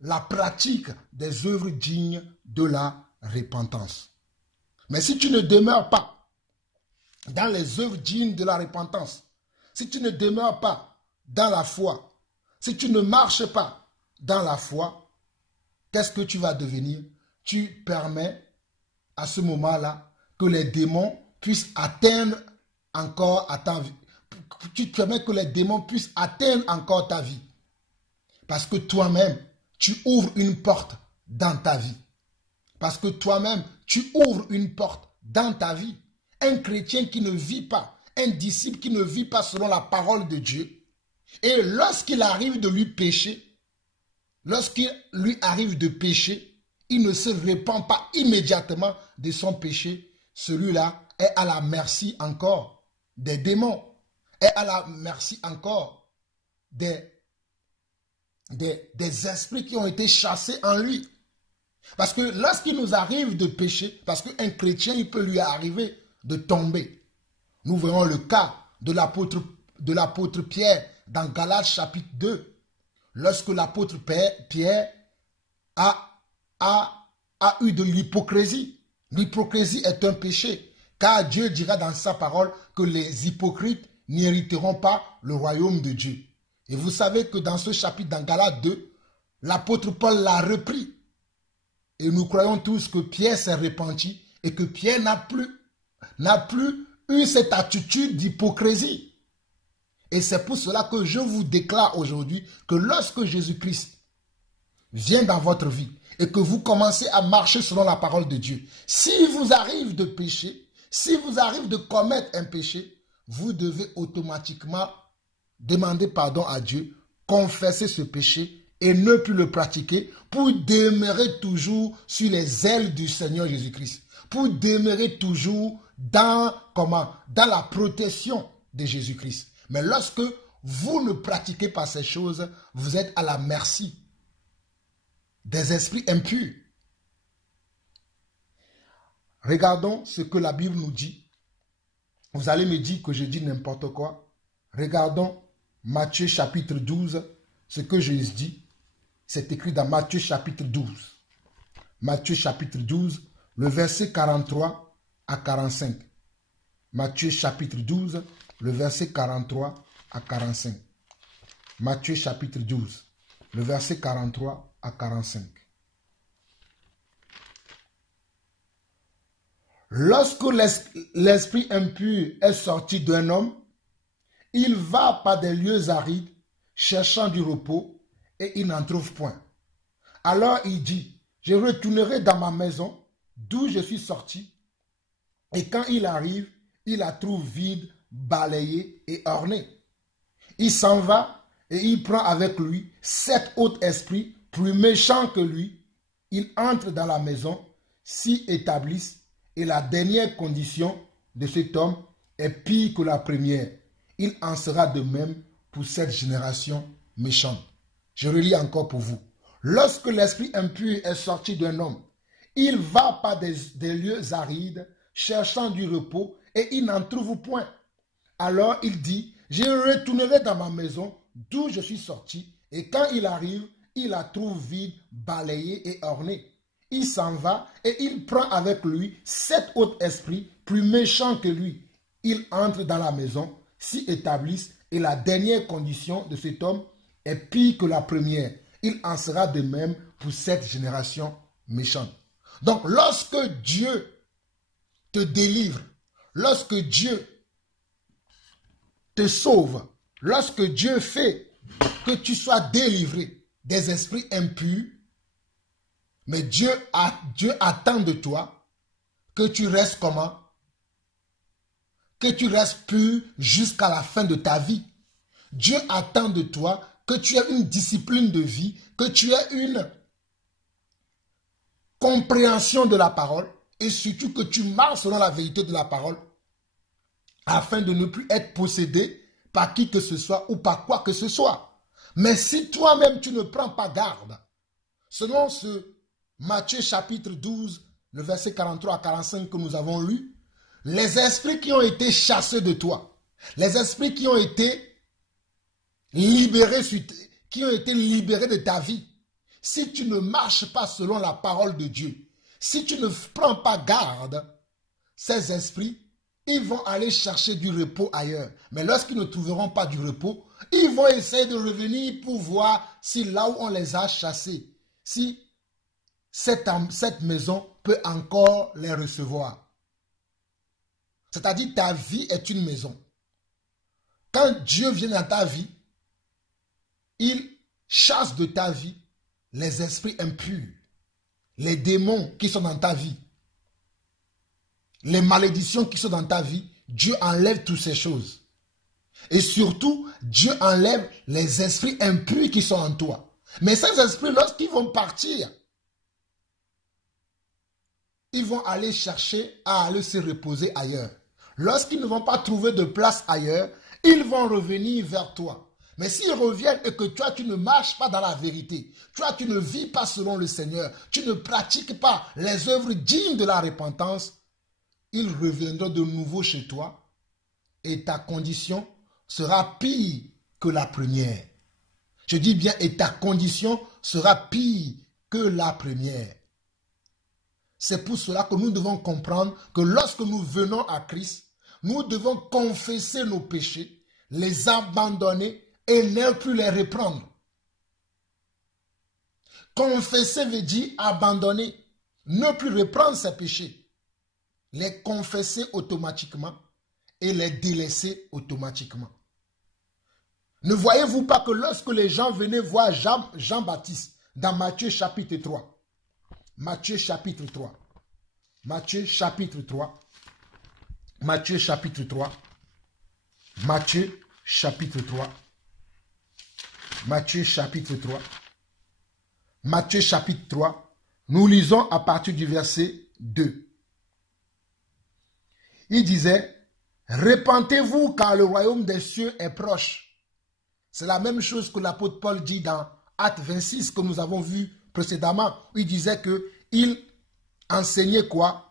la pratique des œuvres dignes de la repentance. Mais si tu ne demeures pas dans les œuvres dignes de la repentance, si tu ne demeures pas dans la foi, si tu ne marches pas dans la foi, qu'est-ce que tu vas devenir? Tu permets à ce moment-là que les démons puissent atteindre encore à ta vie. Tu permets que les démons puissent atteindre encore ta vie. Parce que toi-même, tu ouvres une porte dans ta vie. Parce que toi-même, tu ouvres une porte dans ta vie. Un chrétien qui ne vit pas, un disciple qui ne vit pas selon la parole de Dieu, et lorsqu'il arrive de lui pécher, lorsqu'il lui arrive de pécher, il ne se répand pas immédiatement de son péché. Celui-là est à la merci encore des démons, est à la merci encore des esprits qui ont été chassés en lui. Parce que lorsqu'il nous arrive de pécher, parce qu'un chrétien, il peut lui arriver de tomber. Nous verrons le cas de l'apôtre Pierre dans Galates chapitre 2. Lorsque l'apôtre Pierre a eu de l'hypocrisie. L'hypocrisie est un péché, car Dieu dira dans sa parole que les hypocrites n'hériteront pas le royaume de Dieu. Et vous savez que dans ce chapitre, dans Galates 2, l'apôtre Paul l'a repris. Et nous croyons tous que Pierre s'est repenti et que Pierre n'a plus eu cette attitude d'hypocrisie. Et c'est pour cela que je vous déclare aujourd'hui que lorsque Jésus-Christ vient dans votre vie et que vous commencez à marcher selon la parole de Dieu, si vous arrive de pécher, si vous arrive de commettre un péché, vous devez automatiquement demander pardon à Dieu, confesser ce péché et ne plus le pratiquer pour demeurer toujours sur les ailes du Seigneur Jésus-Christ, pour demeurer toujours dans la protection de Jésus-Christ. Mais lorsque vous ne pratiquez pas ces choses, vous êtes à la merci des esprits impurs. Regardons ce que la Bible nous dit. Vous allez me dire que je dis n'importe quoi. Regardons Matthieu chapitre 12, ce que je dis. C'est écrit dans Matthieu chapitre 12. Matthieu chapitre 12, le verset 43 à 45. Matthieu chapitre 12, le verset 43 à 45. Matthieu chapitre 12, le verset 43 à 45. Lorsque l'esprit impur est sorti d'un homme, il va par des lieux arides, cherchant du repos, et il n'en trouve point. Alors il dit, je retournerai dans ma maison, d'où je suis sorti, et quand il arrive, il la trouve vide, balayée et ornée. Il s'en va et il prend avec lui 7 autres esprits plus méchants que lui. Ils entrent dans la maison, s'y établissent, et la dernière condition de cet homme est pire que la première. Il en sera de même pour cette génération méchante. Je relis encore pour vous. Lorsque l'esprit impur est sorti d'un homme, il va par des lieux arides, cherchant du repos, et il n'en trouve point. Alors il dit, je retournerai dans ma maison, d'où je suis sorti, et quand il arrive, il la trouve vide, balayée et ornée. Il s'en va et il prend avec lui 7 autres esprits plus méchants que lui. Ils entrent dans la maison, s'y établissent, et la dernière condition de cet homme est pire que la première. Il en sera de même pour cette génération méchante. Donc, lorsque Dieu te délivre, lorsque Dieu te sauve, lorsque Dieu fait que tu sois délivré des esprits impurs, mais Dieu attend de toi que tu restes comment? Que tu restes pur jusqu'à la fin de ta vie. Dieu attend de toi que tu aies une discipline de vie, que tu aies une compréhension de la parole et surtout que tu marches selon la vérité de la parole afin de ne plus être possédé par qui que ce soit ou par quoi que ce soit. Mais si toi-même tu ne prends pas garde, selon ce Matthieu chapitre 12, le verset 43 à 45 que nous avons lu, les esprits qui ont été chassés de toi, les esprits qui ont été libérés de ta vie, si tu ne marches pas selon la parole de Dieu, si tu ne prends pas garde, ces esprits, ils vont aller chercher du repos ailleurs. Mais lorsqu'ils ne trouveront pas du repos, ils vont essayer de revenir pour voir si là où on les a chassés, si cette maison peut encore les recevoir. C'est-à-dire ta vie est une maison. Quand Dieu vient dans ta vie, il chasse de ta vie les esprits impurs, les démons qui sont dans ta vie, les malédictions qui sont dans ta vie. Dieu enlève toutes ces choses. Et surtout, Dieu enlève les esprits impurs qui sont en toi. Mais ces esprits, lorsqu'ils vont partir, ils vont aller chercher à aller se reposer ailleurs. Lorsqu'ils ne vont pas trouver de place ailleurs, ils vont revenir vers toi. Mais s'ils reviennent et que toi, tu ne marches pas dans la vérité, toi, tu ne vis pas selon le Seigneur, tu ne pratiques pas les œuvres dignes de la repentance, ils reviendront de nouveau chez toi et ta condition sera pire que la première. Je dis bien, et ta condition sera pire que la première. C'est pour cela que nous devons comprendre que lorsque nous venons à Christ, nous devons confesser nos péchés, les abandonner et ne plus les reprendre. Confesser veut dire abandonner, ne plus reprendre ses péchés, les confesser automatiquement et les délaisser automatiquement. Ne voyez-vous pas que lorsque les gens venaient voir Jean-Baptiste dans Matthieu chapitre 3, Matthieu chapitre 3, Matthieu chapitre 3, Matthieu chapitre 3, Matthieu chapitre 3, Matthieu chapitre 3, Matthieu chapitre 3, nous lisons à partir du verset 2. Il disait, « Repentez-vous car le royaume des cieux est proche. » C'est la même chose que l'apôtre Paul dit dans Acte 26 que nous avons vu précédemment, où il disait qu'il enseignait quoi?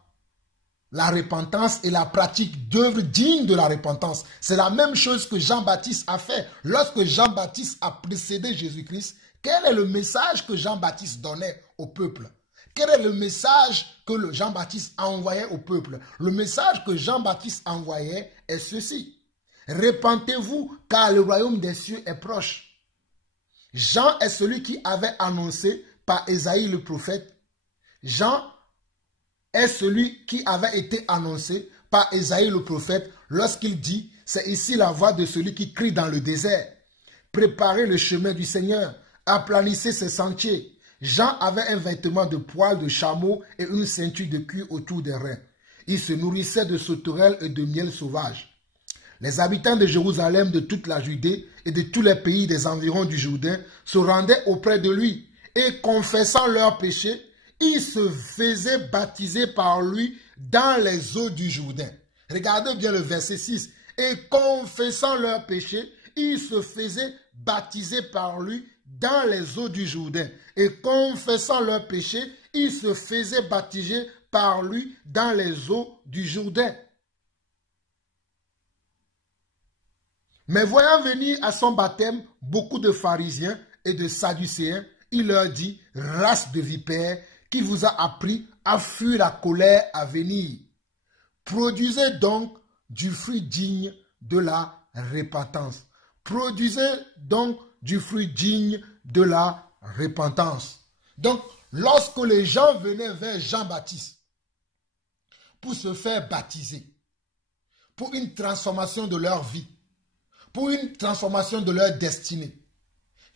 La repentance et la pratique d'œuvres dignes de la repentance. C'est la même chose que Jean-Baptiste a fait. Lorsque Jean-Baptiste a précédé Jésus-Christ, quel est le message que Jean-Baptiste donnait au peuple? Quel est le message que Jean-Baptiste envoyait au peuple? Le message que Jean-Baptiste envoyait est ceci. Repentez-vous car le royaume des cieux est proche. Jean est celui qui avait annoncé par Ésaïe le prophète. Jean est celui qui avait été annoncé par Ésaïe le prophète lorsqu'il dit, c'est ici la voix de celui qui crie dans le désert. Préparez le chemin du Seigneur, aplanissez ses sentiers. Jean avait un vêtement de poil de chameau et une ceinture de cuir autour des reins. Il se nourrissait de sauterelles et de miel sauvage. Les habitants de Jérusalem, de toute la Judée et de tous les pays des environs du Jourdain se rendaient auprès de lui et confessant leurs péchés, ils se faisaient baptiser par lui dans les eaux du Jourdain. Regardez bien le verset 6. Et confessant leurs péchés, ils se faisaient baptiser par lui dans les eaux du Jourdain. Et confessant leurs péchés, ils se faisaient baptiser par lui dans les eaux du Jourdain. Mais voyant venir à son baptême beaucoup de pharisiens et de sadducéens, il leur dit, race de vipères, qui vous a appris à fuir la colère à venir. Produisez donc du fruit digne de la repentance. Produisez donc du fruit digne de la repentance. Donc, lorsque les gens venaient vers Jean-Baptiste pour se faire baptiser, pour une transformation de leur vie, pour une transformation de leur destinée,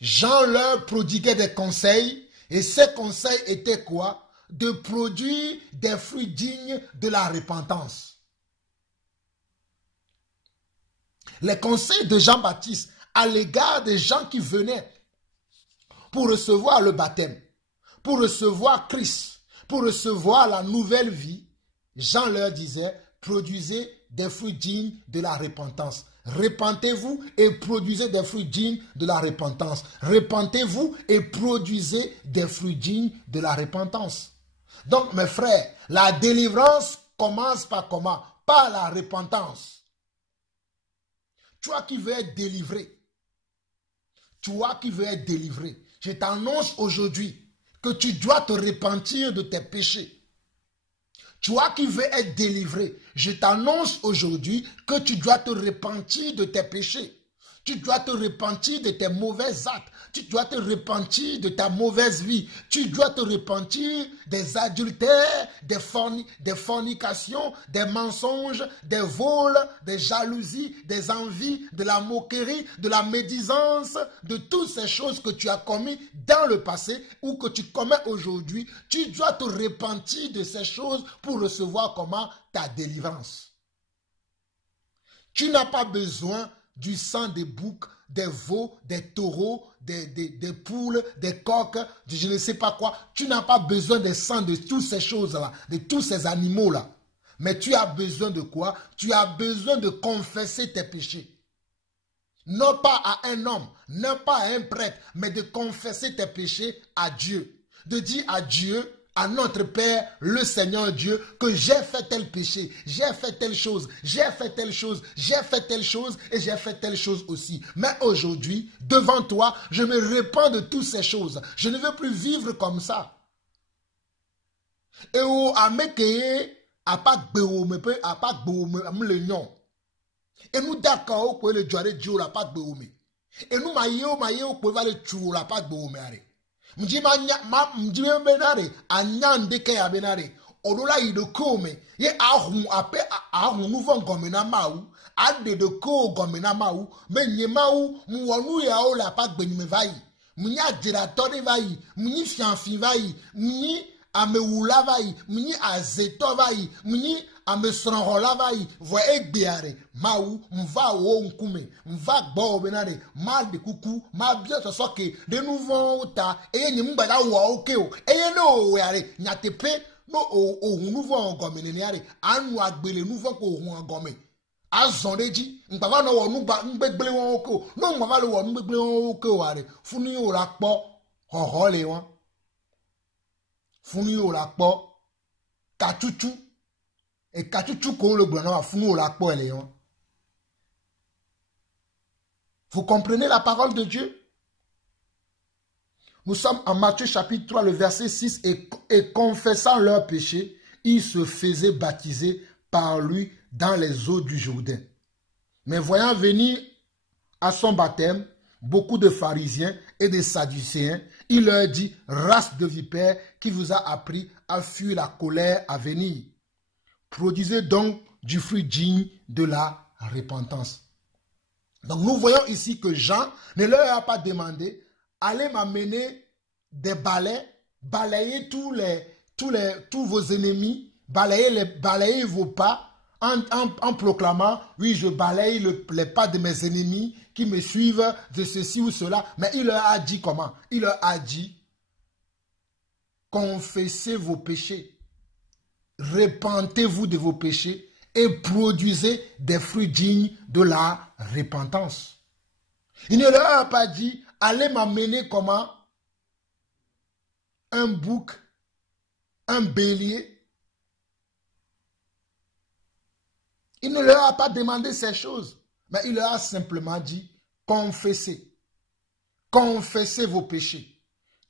Jean leur prodiguait des conseils, et ces conseils étaient quoi? De produire des fruits dignes de la repentance. Les conseils de Jean-Baptiste à l'égard des gens qui venaient pour recevoir le baptême, pour recevoir Christ, pour recevoir la nouvelle vie, Jean leur disait, produisez des fruits dignes de la repentance. Repentez-vous et produisez des fruits dignes de la repentance. Repentez-vous et produisez des fruits dignes de la repentance. Donc, mes frères, la délivrance commence par comment? Par la repentance. Toi qui veux être délivré, toi qui veux être délivré, je t'annonce aujourd'hui que tu dois te repentir de tes péchés. Toi qui veux être délivré, je t'annonce aujourd'hui que tu dois te repentir de tes péchés. Tu dois te repentir de tes mauvais actes. Tu dois te repentir de ta mauvaise vie. Tu dois te repentir des adultères, des fornications, des mensonges, des vols, des jalousies, des envies, de la moquerie, de la médisance, de toutes ces choses que tu as commises dans le passé ou que tu commets aujourd'hui. Tu dois te repentir de ces choses pour recevoir comment ta délivrance. Tu n'as pas besoin du sang des boucs, des veaux, des taureaux, des poules, des coqs, de je ne sais pas quoi. Tu n'as pas besoin des sangs de toutes ces choses-là, de tous ces animaux-là. Mais tu as besoin de quoi? Tu as besoin de confesser tes péchés. Non pas à un homme, non pas à un prêtre, mais de confesser tes péchés à Dieu. De dire à Dieu, à notre Père, le Seigneur Dieu, que j'ai fait tel péché, j'ai fait telle chose, j'ai fait telle chose, j'ai fait telle chose et j'ai fait telle chose aussi. Mais aujourd'hui, devant toi, je me repens de toutes ces choses. Je ne veux plus vivre comme ça. Et où à mekeye, à pas gbéome, à pas gbéome, le nyon. Et nous d'accord, pour le joie de Dieu, la pas gbéome. Et nous maillot, pour le chou, la pas gbéome. Mjima benare anyande ke ya benare olola ido kome ye ahun ape ahun nuvo ngomena mau ade de ko ngomena mau menye mau muwonu ya ola pa gbenyime vai munya diratori vai munyi fianfi vai munyi amewula vai munyi azeto vai munyi amesranhola vai vo egbeare mau mva wo nkume mva gbo benare mal de kuku ma bien so ke de nouveau ta eyenyi mgbada wo oke o eye no yare nyatepe no ohun nouveau ngomene ni are anu agbele nouveau ko ohun ngome azondeji ngbava no wo nugba ngbegbele won oke o no ngbava lo wo ngbegbele won oke o are funi o la po hoho le won funi o la po katutu. Et quand tu le blanc à fou la poêle. Vous comprenez la parole de Dieu? Nous sommes en Matthieu chapitre 3, le verset 6. Et confessant leurs péchés, ils se faisaient baptiser par lui dans les eaux du Jourdain. Mais voyant venir à son baptême beaucoup de pharisiens et de sadducéens, il leur dit, race de vipères qui vous a appris à fuir la colère à venir. Produisez donc du fruit digne de la repentance. Donc nous voyons ici que Jean ne leur a pas demandé, allez m'amener des balais, balayer tous vos ennemis, balayer vos pas, en proclamant, oui, je balaye les pas de mes ennemis qui me suivent de ceci ou cela. Mais il leur a dit comment? Il leur a dit, confessez vos péchés. Repentez-vous de vos péchés et produisez des fruits dignes de la repentance. Il ne leur a pas dit, allez m'amener comment? Un bouc, un bélier. Il ne leur a pas demandé ces choses, mais il leur a simplement dit, confessez. Confessez vos péchés.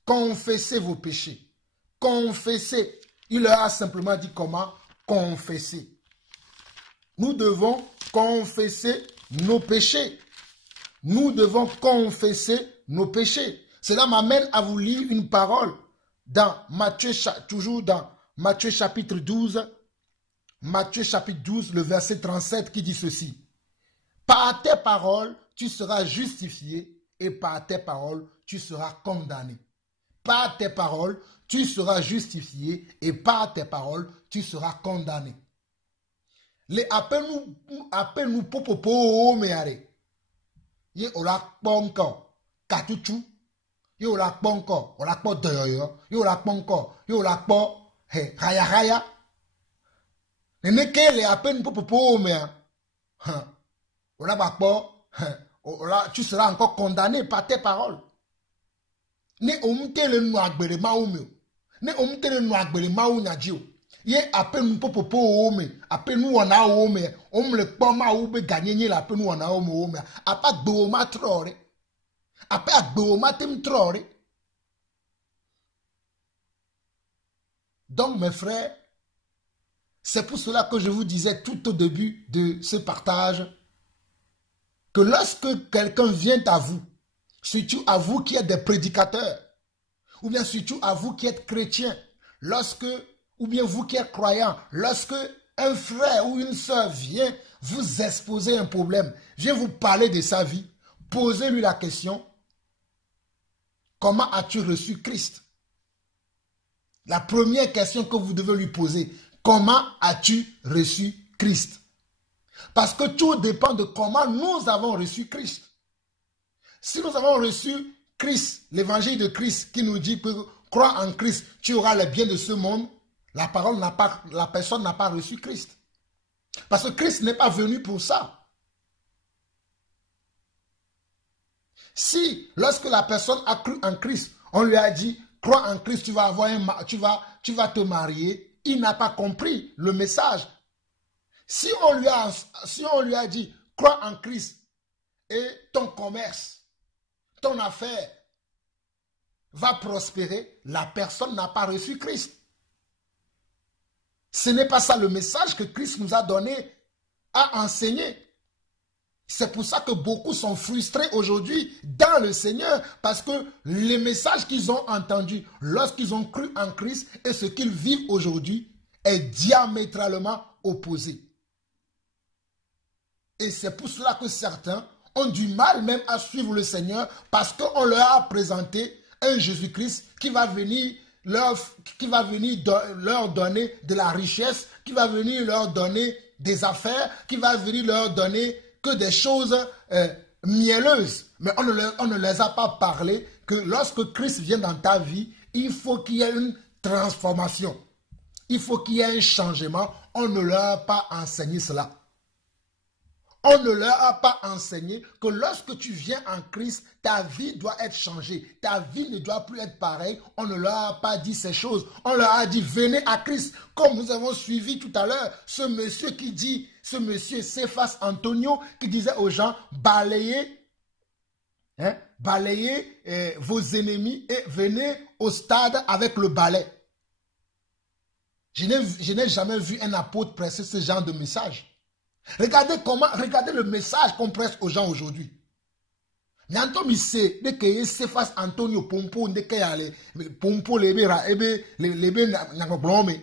Confessez vos péchés. Confessez. Il leur a simplement dit comment confesser. Nous devons confesser nos péchés. Nous devons confesser nos péchés. Cela m'amène à vous lire une parole dans Matthieu, toujours dans Matthieu chapitre 12. Matthieu chapitre 12, le verset 37 qui dit ceci. Par tes paroles, tu seras justifié et par tes paroles, tu seras condamné. Par tes paroles, tu seras justifié et par tes paroles, tu seras condamné. Les appelle-nous popopo meare. Ye ola ponko katuchu. Ye ola ponko, ola po doyoyo. Ye ola ponko, ye ola po he raya raya. Neneke les appelle-nous popopo mea. Ola ba po, tu seras encore condamné par tes paroles. Ne omtele nu agbere maumeo. Ne omtele nu agbere mau nyajio. Ye appelle nous popopo ome, appelle nous wana ome, le poma ube gagner la appelle nous wana ome, apa gbo ma trore. Apa gbo ma tem trore. Donc mes frères, c'est pour cela que je vous disais tout au début de ce partage que lorsque quelqu'un vient à vous, surtout à vous qui êtes des prédicateurs, ou bien surtout à vous qui êtes chrétiens, ou bien vous qui êtes croyants, lorsque un frère ou une sœur vient vous exposer un problème, vient vous parler de sa vie, posez-lui la question, comment as-tu reçu Christ? La première question que vous devez lui poser, comment as-tu reçu Christ? Parce que tout dépend de comment nous avons reçu Christ. Si nous avons reçu Christ, l'évangile de Christ qui nous dit que crois en Christ, tu auras les biens de ce monde, la personne n'a pas reçu Christ. Parce que Christ n'est pas venu pour ça. Si, lorsque la personne a cru en Christ, on lui a dit, crois en Christ, tu vas te marier, il n'a pas compris le message. Si on lui a dit, crois en Christ et ton commerce, ton affaire va prospérer, la personne n'a pas reçu Christ. Ce n'est pas ça le message que Christ nous a donné à enseigner. C'est pour ça que beaucoup sont frustrés aujourd'hui dans le Seigneur, parce que les messages qu'ils ont entendus lorsqu'ils ont cru en Christ et ce qu'ils vivent aujourd'hui est diamétralement opposé. Et c'est pour cela que certains ont du mal même à suivre le Seigneur, parce qu'on leur a présenté un Jésus-Christ qui va venir leur donner de la richesse, qui va venir leur donner des affaires, qui va venir leur donner que des choses mielleuses. Mais on ne les a pas parlé que lorsque Christ vient dans ta vie, il faut qu'il y ait une transformation. Il faut qu'il y ait un changement. On ne leur a pas enseigné cela. On ne leur a pas enseigné que lorsque tu viens en Christ, ta vie doit être changée. Ta vie ne doit plus être pareille. On ne leur a pas dit ces choses. On leur a dit, venez à Christ. Comme nous avons suivi tout à l'heure, ce monsieur Cephas Antonio, qui disait aux gens, balayez vos ennemis et venez au stade avec le balai. Je n'ai jamais vu un apôtre presser ce genre de message. Regardez le message qu'on presse aux gens aujourd'hui. Nyanto mi se de que Cephas Antonio pompo de que ale pompo lebera ebe lebe na blome.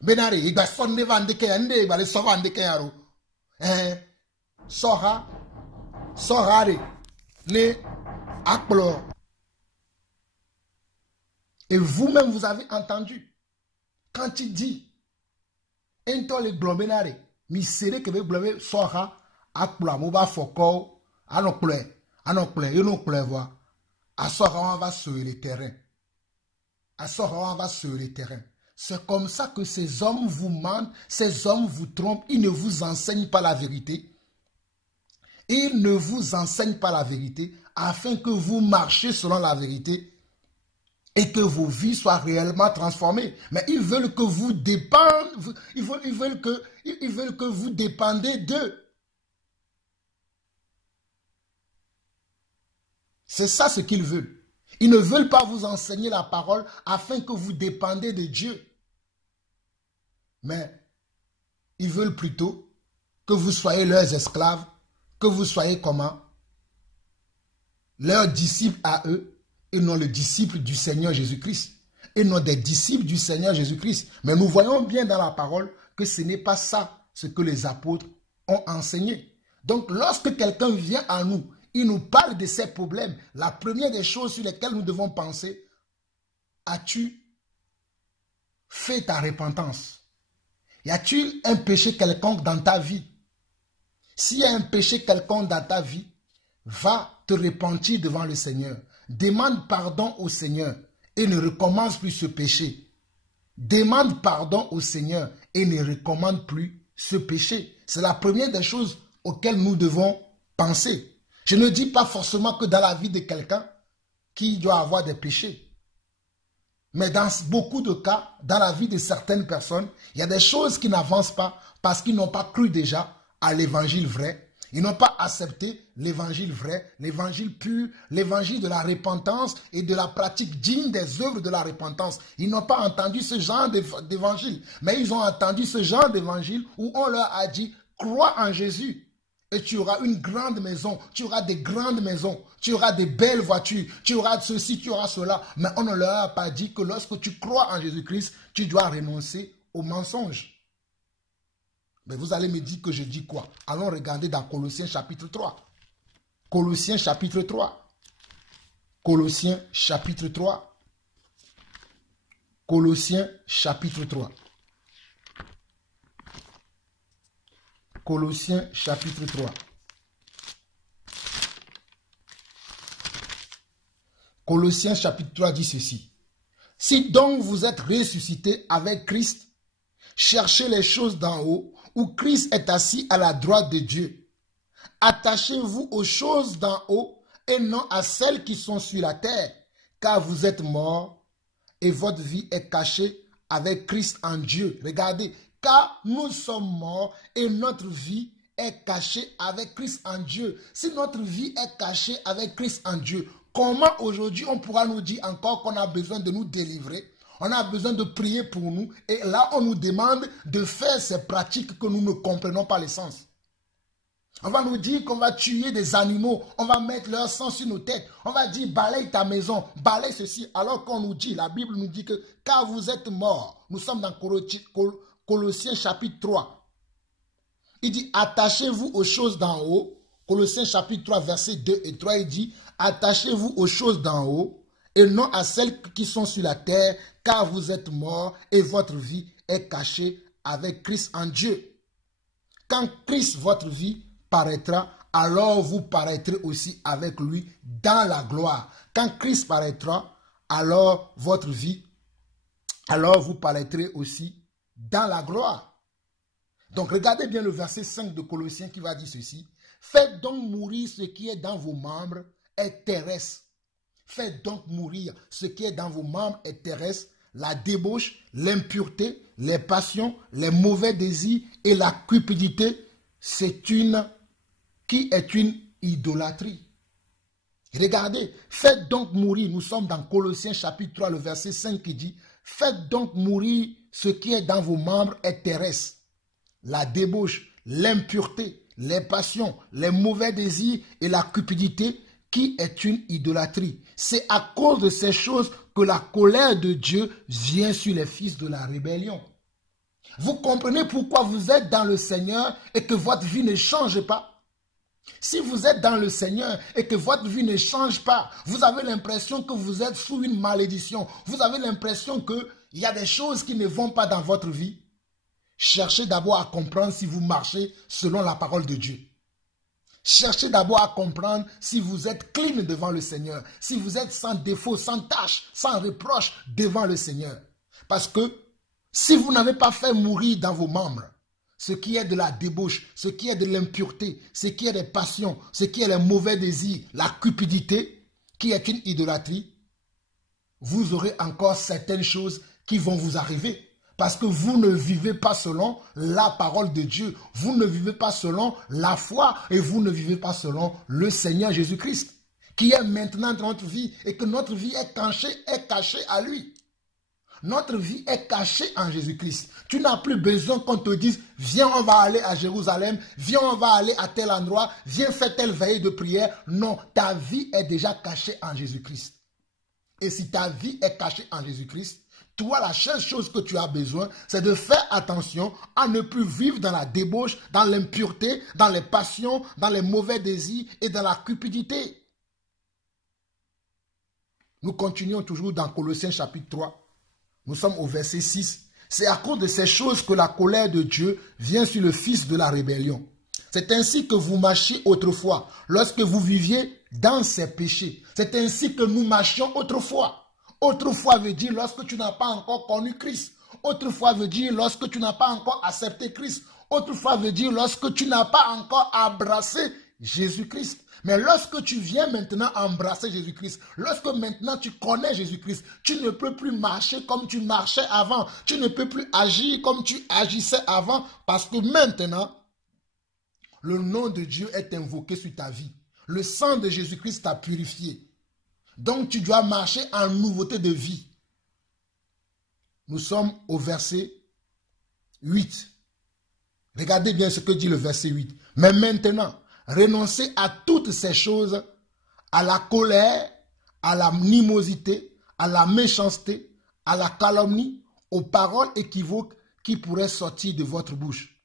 Benare igba sonne van de que ande ba le sovan de que yaro. Sorare le akplo. Et vous-même vous avez entendu quand il dit ento le blomenare. Mi sere que be blame sora akpla mo ba foko anokple yo no plevoir a sora on va sur le terrain. C'est comme ça que ces hommes vous mentent, ces hommes vous trompent, ils ne vous enseignent pas la vérité. Ils ne vous enseignent pas la vérité afin que vous marchiez selon la vérité et que vos vies soient réellement transformées. Mais ils veulent que vous dépendiez, ils veulent que vous dépendez d'eux. C'est ça ce qu'ils veulent. Ils ne veulent pas vous enseigner la parole afin que vous dépendez de Dieu. Mais ils veulent plutôt que vous soyez leurs esclaves, que vous soyez comment? Leurs disciples à eux, et non les disciples du Seigneur Jésus-Christ, et non des disciples du Seigneur Jésus-Christ. Mais nous voyons bien dans la parole que ce n'est pas ça ce que les apôtres ont enseigné. Donc lorsque quelqu'un vient à nous, il nous parle de ses problèmes, la première des choses sur lesquelles nous devons penser, as-tu fait ta repentance? Y a-t-il un péché quelconque dans ta vie? S'il y a un péché quelconque dans ta vie, va te repentir devant le Seigneur. Demande pardon au Seigneur et ne recommence plus ce péché. Demande pardon au Seigneur et ne recommande plus ce péché. C'est la première des choses auxquelles nous devons penser. Je ne dis pas forcément que dans la vie de quelqu'un qui doit avoir des péchés. Mais dans beaucoup de cas, dans la vie de certaines personnes, il y a des choses qui n'avancent pas parce qu'ils n'ont pas cru déjà à l'évangile vrai. Ils n'ont pas accepté l'évangile vrai, l'évangile pur, l'évangile de la repentance et de la pratique digne des œuvres de la repentance. Ils n'ont pas entendu ce genre d'évangile, mais ils ont entendu ce genre d'évangile où on leur a dit, crois en Jésus Et tu auras une grande maison, tu auras des grandes maisons, tu auras des belles voitures, tu auras ceci, tu auras cela. Mais on ne leur a pas dit que lorsque tu crois en Jésus-Christ, tu dois renoncer au mensonge. Mais vous allez me dire que je dis quoi? Allons regarder dans Colossiens chapitre 3. Colossiens chapitre 3. Colossiens chapitre 3. Colossiens chapitre 3. Colossiens chapitre 3. Colossiens chapitre 3 dit ceci. Si donc vous êtes ressuscités avec Christ, cherchez les choses d'en haut, où Christ est assis à la droite de Dieu. Attachez-vous aux choses d'en haut et non à celles qui sont sur la terre, car vous êtes morts et votre vie est cachée avec Christ en Dieu. Regardez, car nous sommes morts et notre vie est cachée avec Christ en Dieu. Si notre vie est cachée avec Christ en Dieu, comment aujourd'hui on pourra nous dire encore qu'on a besoin de nous délivrer? On a besoin de prier pour nous et là on nous demande de faire ces pratiques que nous ne comprenons pas l'essence. On va nous dire qu'on va tuer des animaux, on va mettre leur sang sur nos têtes, on va dire balaye ta maison, balaye ceci, alors qu'on nous dit, la Bible nous dit que car vous êtes morts, nous sommes dans Colossiens chapitre 3. Il dit attachez-vous aux choses d'en haut, Colossiens chapitre 3 versets 2 et 3, il dit attachez-vous aux choses d'en haut et non à celles qui sont sur la terre, car vous êtes morts et votre vie est cachée avec Christ en Dieu. Quand Christ, votre vie, paraîtra, alors vous paraîtrez aussi avec lui dans la gloire. Quand Christ paraîtra, alors votre vie, alors vous paraîtrez aussi dans la gloire. Donc regardez bien le verset 5 de Colossiens qui va dire ceci. Faites donc mourir ce qui est dans vos membres et terrestre. Faites donc mourir ce qui est dans vos membres et terrestre, la débauche, l'impureté, les passions, les mauvais désirs et la cupidité, qui est une idolâtrie. Regardez, faites donc mourir, nous sommes dans Colossiens chapitre 3, le verset 5 qui dit, faites donc mourir ce qui est dans vos membres et terrestre, la débauche, l'impureté, les passions, les mauvais désirs et la cupidité, qui est une idolâtrie. C'est à cause de ces choses que la colère de Dieu vient sur les fils de la rébellion. Vous comprenez pourquoi vous êtes dans le Seigneur et que votre vie ne change pas? Si vous êtes dans le Seigneur et que votre vie ne change pas, vous avez l'impression que vous êtes sous une malédiction. Vous avez l'impression qu'il y a des choses qui ne vont pas dans votre vie. Cherchez d'abord à comprendre si vous marchez selon la parole de Dieu. Cherchez d'abord à comprendre si vous êtes clean devant le Seigneur, si vous êtes sans défaut, sans tâche, sans reproche devant le Seigneur. Parce que si vous n'avez pas fait mourir dans vos membres ce qui est de la débauche, ce qui est de l'impureté, ce qui est des passions, ce qui est les mauvais désirs, la cupidité, qui est une idolâtrie, vous aurez encore certaines choses qui vont vous arriver. Parce que vous ne vivez pas selon la parole de Dieu. Vous ne vivez pas selon la foi et vous ne vivez pas selon le Seigneur Jésus-Christ, qui est maintenant dans notre vie et que notre vie est cachée à lui. Notre vie est cachée en Jésus-Christ. Tu n'as plus besoin qu'on te dise, viens, on va aller à Jérusalem, viens, on va aller à tel endroit, viens faire telle veillée de prière. Non, ta vie est déjà cachée en Jésus-Christ. Et si ta vie est cachée en Jésus-Christ, toi, la seule chose que tu as besoin, c'est de faire attention à ne plus vivre dans la débauche, dans l'impureté, dans les passions, dans les mauvais désirs et dans la cupidité. Nous continuons toujours dans Colossiens chapitre 3. Nous sommes au verset 6. C'est à cause de ces choses que la colère de Dieu vient sur le fils de la rébellion. C'est ainsi que vous marchiez autrefois, lorsque vous viviez dans ces péchés. C'est ainsi que nous marchions autrefois. Autrefois veut dire lorsque tu n'as pas encore connu Christ. Autrefois veut dire lorsque tu n'as pas encore accepté Christ. Autrefois veut dire lorsque tu n'as pas encore embrassé Jésus-Christ. Mais lorsque tu viens maintenant embrasser Jésus-Christ, lorsque maintenant tu connais Jésus-Christ, tu ne peux plus marcher comme tu marchais avant. Tu ne peux plus agir comme tu agissais avant parce que maintenant, le nom de Dieu est invoqué sur ta vie. Le sang de Jésus-Christ t'a purifié. Donc tu dois marcher en nouveauté de vie. Nous sommes au verset 8. Regardez bien ce que dit le verset 8. Mais maintenant, renoncez à toutes ces choses, à la colère, à la animosité, à la méchanceté, à la calomnie, aux paroles équivoques qui pourraient sortir de votre bouche.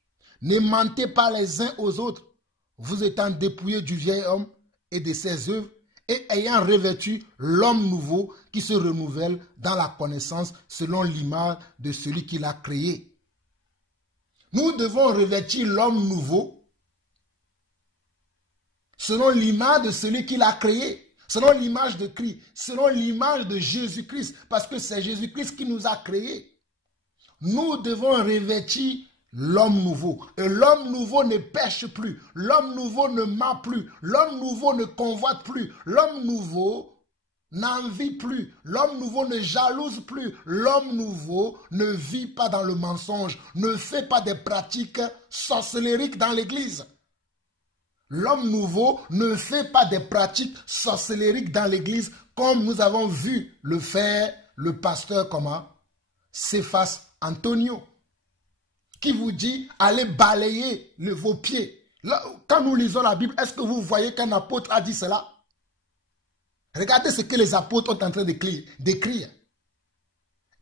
Ne mentez pas les uns aux autres, vous étant dépouillés du vieil homme et de ses œuvres, et ayant revêtu l'homme nouveau qui se renouvelle dans la connaissance selon l'image de celui qui l'a créé. Nous devons revêtir l'homme nouveau selon l'image de celui qui l'a créé, selon l'image de Christ, selon l'image de Jésus-Christ, parce que c'est Jésus-Christ qui nous a créés. Nous devons revêtir l'homme nouveau. Et l'homme nouveau ne pêche plus. L'homme nouveau ne ment plus. L'homme nouveau ne convoite plus. L'homme nouveau n'envie plus. L'homme nouveau ne jalouse plus. L'homme nouveau ne vit pas dans le mensonge. Ne fait pas des pratiques sorcellériques dans l'église. L'homme nouveau ne fait pas des pratiques sorcellériques dans l'église comme nous avons vu le faire le pasteur comment? Cephas Antonio, qui vous dit allez balayer vos pieds. Là, quand nous lisons la Bible, est-ce que vous voyez qu'un apôtre a dit cela? Regardez ce que les apôtres sont en train d'écrire.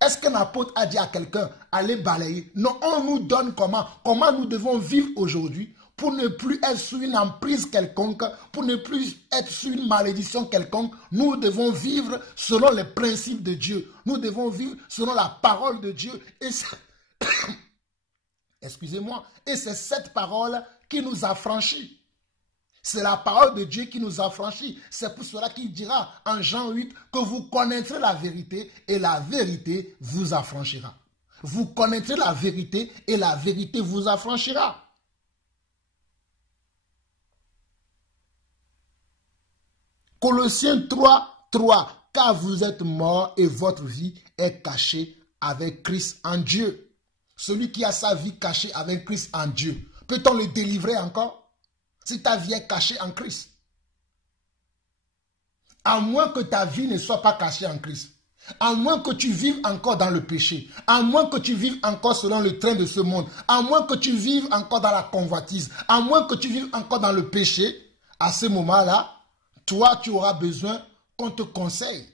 Est-ce qu'un apôtre a dit à quelqu'un allez balayer? Non, on nous donne comment nous devons vivre aujourd'hui pour ne plus être sous une emprise quelconque, pour ne plus être sous une malédiction quelconque. Nous devons vivre selon les principes de Dieu. Nous devons vivre selon la parole de Dieu. Et excusez-moi, et c'est cette parole qui nous a franchis. C'est la parole de Dieu qui nous a franchis. C'est pour cela qu'il dira en Jean 8 que vous connaîtrez la vérité et la vérité vous affranchira. Vous connaîtrez la vérité et la vérité vous affranchira. Colossiens 3, 3. Car vous êtes morts et votre vie est cachée avec Christ en Dieu. Celui qui a sa vie cachée avec Christ en Dieu, peut-on le délivrer encore? Si ta vie est cachée en Christ. À moins que ta vie ne soit pas cachée en Christ. À moins que tu vives encore dans le péché. À moins que tu vives encore selon le train de ce monde. À moins que tu vives encore dans la convoitise. À moins que tu vives encore dans le péché. À ce moment-là, toi, tu auras besoin qu'on te conseille.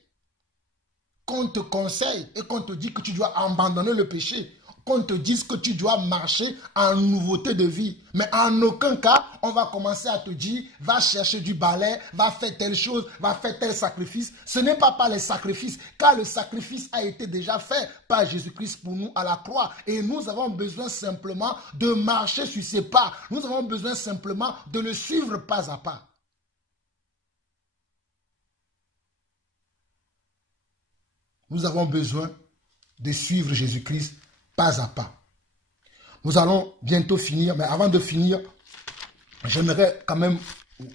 Qu'on te conseille et qu'on te dise que tu dois abandonner le péché. Qu'on te dise que tu dois marcher en nouveauté de vie. Mais en aucun cas, on va commencer à te dire, va chercher du balai, va faire telle chose, va faire tel sacrifice. Ce n'est pas par les sacrifices, car le sacrifice a été déjà fait par Jésus-Christ pour nous à la croix. Et nous avons besoin simplement de marcher sur ses pas. Nous avons besoin simplement de le suivre pas à pas. Nous avons besoin de suivre Jésus-Christ pas à pas. Nous allons bientôt finir, mais avant de finir, j'aimerais quand même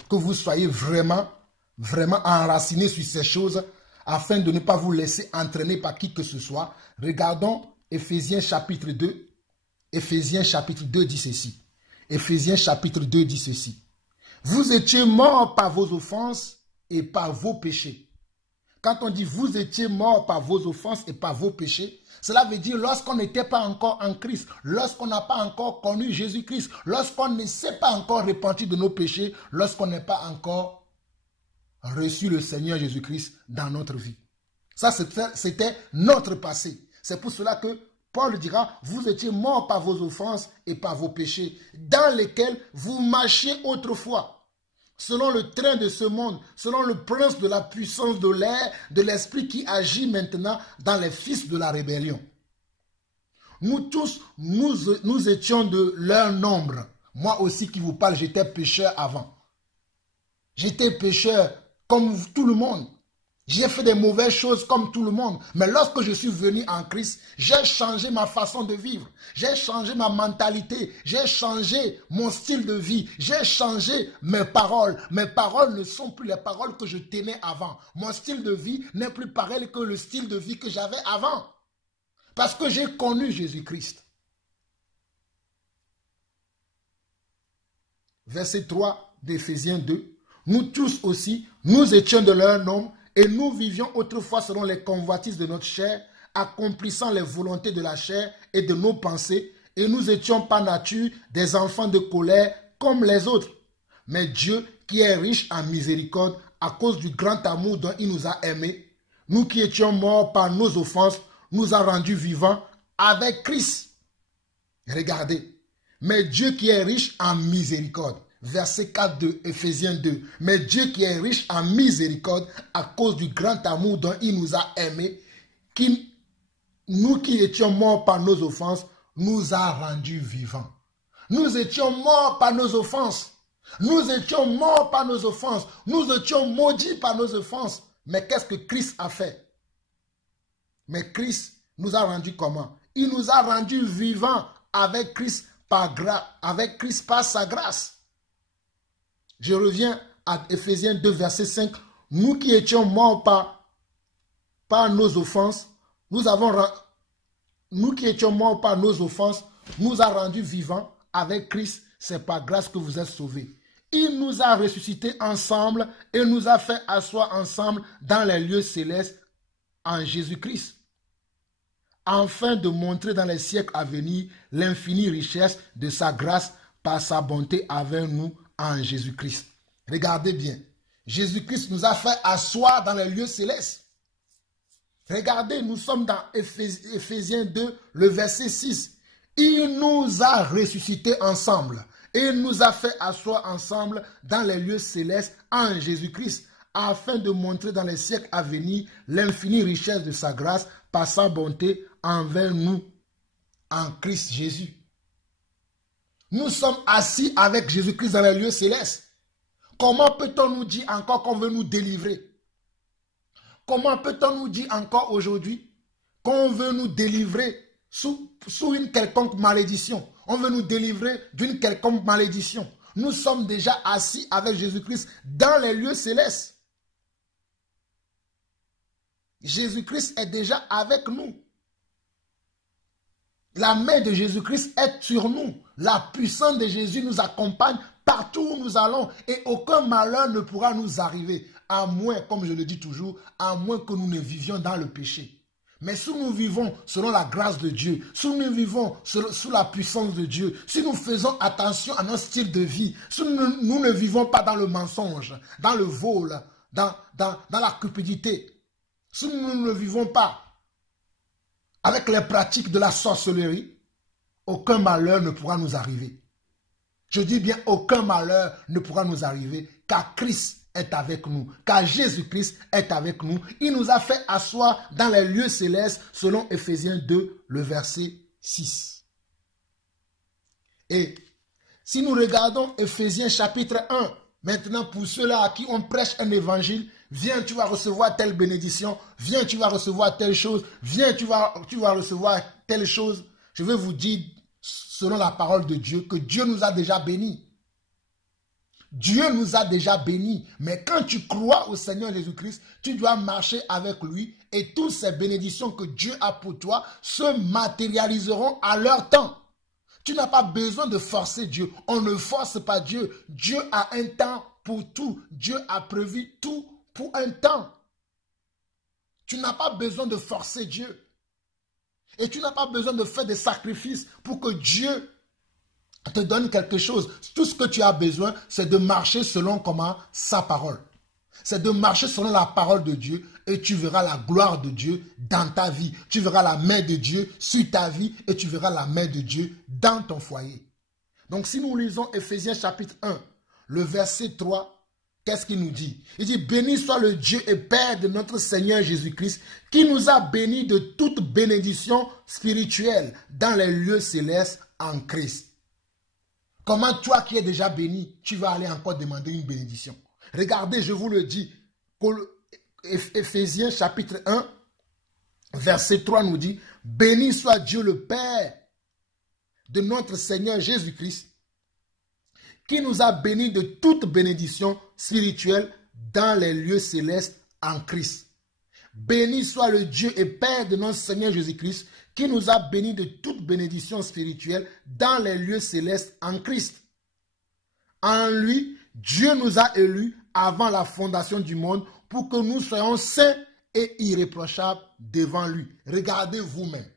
que vous soyez vraiment enracinés sur ces choses afin de ne pas vous laisser entraîner par qui que ce soit. Regardons Éphésiens chapitre 2. Éphésiens chapitre 2 dit ceci. Éphésiens chapitre 2 dit ceci. Vous étiez morts par vos offenses et par vos péchés. Quand on dit vous étiez morts par vos offenses et par vos péchés, cela veut dire lorsqu'on n'était pas encore en Christ, lorsqu'on n'a pas encore connu Jésus-Christ, lorsqu'on ne s'est pas encore repenti de nos péchés, lorsqu'on n'est pas encore reçu le Seigneur Jésus-Christ dans notre vie. Ça, c'était notre passé. C'est pour cela que Paul dira, vous étiez morts par vos offenses et par vos péchés, dans lesquels vous marchiez autrefois. Selon le train de ce monde, selon le prince de la puissance de l'air, de l'esprit qui agit maintenant dans les fils de la rébellion. Nous tous, nous étions de leur nombre. Moi aussi qui vous parle, j'étais pécheur avant. J'étais pécheur comme tout le monde. J'ai fait des mauvaises choses comme tout le monde. Mais lorsque je suis venu en Christ, j'ai changé ma façon de vivre. J'ai changé ma mentalité. J'ai changé mon style de vie. J'ai changé mes paroles. Mes paroles ne sont plus les paroles que je tenais avant. Mon style de vie n'est plus pareil que le style de vie que j'avais avant. Parce que j'ai connu Jésus-Christ. Verset 3 d'Éphésiens 2. Nous tous aussi, nous étions de leur nombre. Et nous vivions autrefois selon les convoitises de notre chair, accomplissant les volontés de la chair et de nos pensées. et nous étions par nature des enfants de colère comme les autres. Mais Dieu, qui est riche en miséricorde, à cause du grand amour dont il nous a aimés, nous qui étions morts par nos offenses, nous a rendus vivants avec Christ. Regardez. Mais Dieu qui est riche en miséricorde. Verset 4 de Éphésiens 2. Mais Dieu qui est riche en miséricorde, à cause du grand amour dont il nous a aimés, nous qui étions morts par nos offenses, nous a rendus vivants. Nous étions morts par nos offenses. Nous étions morts par nos offenses. Nous étions maudits par nos offenses. Mais qu'est-ce que Christ a fait? Mais Christ nous a rendus comment? Il nous a rendus vivants avec Christ par sa grâce. Je reviens à Éphésiens 2, verset 5. Nous qui étions morts par nos offenses, nous qui étions morts par nos offenses, nous a rendus vivants avec Christ. C'est par grâce que vous êtes sauvés. Il nous a ressuscités ensemble et nous a fait asseoir ensemble dans les lieux célestes en Jésus-Christ, afin de montrer dans les siècles à venir l'infinie richesse de sa grâce par sa bonté avec nous en Jésus-Christ. Regardez bien, Jésus-Christ nous a fait asseoir dans les lieux célestes. Regardez, nous sommes dans Éphésiens 2, le verset 6. Il nous a ressuscités ensemble et nous a fait asseoir ensemble dans les lieux célestes en Jésus-Christ, afin de montrer dans les siècles à venir l'infinie richesse de sa grâce par sa bonté envers nous en Christ Jésus. Nous sommes assis avec Jésus-Christ dans les lieux célestes. Comment peut-on nous dire encore qu'on veut nous délivrer? Comment peut-on nous dire encore aujourd'hui qu'on veut nous délivrer sous une quelconque malédiction? On veut nous délivrer d'une quelconque malédiction. Nous sommes déjà assis avec Jésus-Christ dans les lieux célestes. Jésus-Christ est déjà avec nous. La main de Jésus-Christ est sur nous. La puissance de Jésus nous accompagne partout où nous allons. Et aucun malheur ne pourra nous arriver. À moins, comme je le dis toujours, à moins que nous ne vivions dans le péché. Mais si nous vivons selon la grâce de Dieu, si nous vivons sous la puissance de Dieu, si nous faisons attention à notre style de vie, si nous ne vivons pas dans le mensonge, dans le vol, dans la cupidité, si nous ne vivons pas avec les pratiques de la sorcellerie, aucun malheur ne pourra nous arriver. Je dis bien aucun malheur ne pourra nous arriver, car Christ est avec nous, car Jésus-Christ est avec nous. Il nous a fait asseoir dans les lieux célestes, selon Éphésiens 2, le verset 6. Et si nous regardons Éphésiens chapitre 1, maintenant pour ceux-là à qui on prêche un évangile, viens, tu vas recevoir telle bénédiction, viens, tu vas recevoir telle chose, viens, tu vas recevoir telle chose. Je vais vous dire, selon la parole de Dieu, que Dieu nous a déjà bénis. Dieu nous a déjà bénis. Mais quand tu crois au Seigneur Jésus-Christ, tu dois marcher avec lui et toutes ces bénédictions que Dieu a pour toi se matérialiseront à leur temps. Tu n'as pas besoin de forcer Dieu. On ne force pas Dieu. Dieu a un temps pour tout. Dieu a prévu tout pour un temps. Tu n'as pas besoin de forcer Dieu. Et tu n'as pas besoin de faire des sacrifices pour que Dieu te donne quelque chose. Tout ce que tu as besoin, c'est de marcher selon comment sa parole. C'est de marcher selon la parole de Dieu et tu verras la gloire de Dieu dans ta vie. Tu verras la main de Dieu sur ta vie et tu verras la main de Dieu dans ton foyer. Donc si nous lisons Éphésiens chapitre 1, le verset 3, qu'est-ce qu'il nous dit? Il dit, béni soit le Dieu et Père de notre Seigneur Jésus-Christ, qui nous a bénis de toute bénédiction spirituelle dans les lieux célestes en Christ. Comment toi qui es déjà béni, tu vas aller encore demander une bénédiction? Regardez, je vous le dis, Éphésiens chapitre 1, verset 3 nous dit, béni soit Dieu le Père de notre Seigneur Jésus-Christ, qui nous a bénis de toute bénédiction spirituelle dans les lieux célestes en Christ. Béni soit le Dieu et Père de notre Seigneur Jésus-Christ, qui nous a bénis de toute bénédiction spirituelle dans les lieux célestes en Christ. En lui, Dieu nous a élus avant la fondation du monde pour que nous soyons saints et irréprochables devant lui. Regardez vous-même.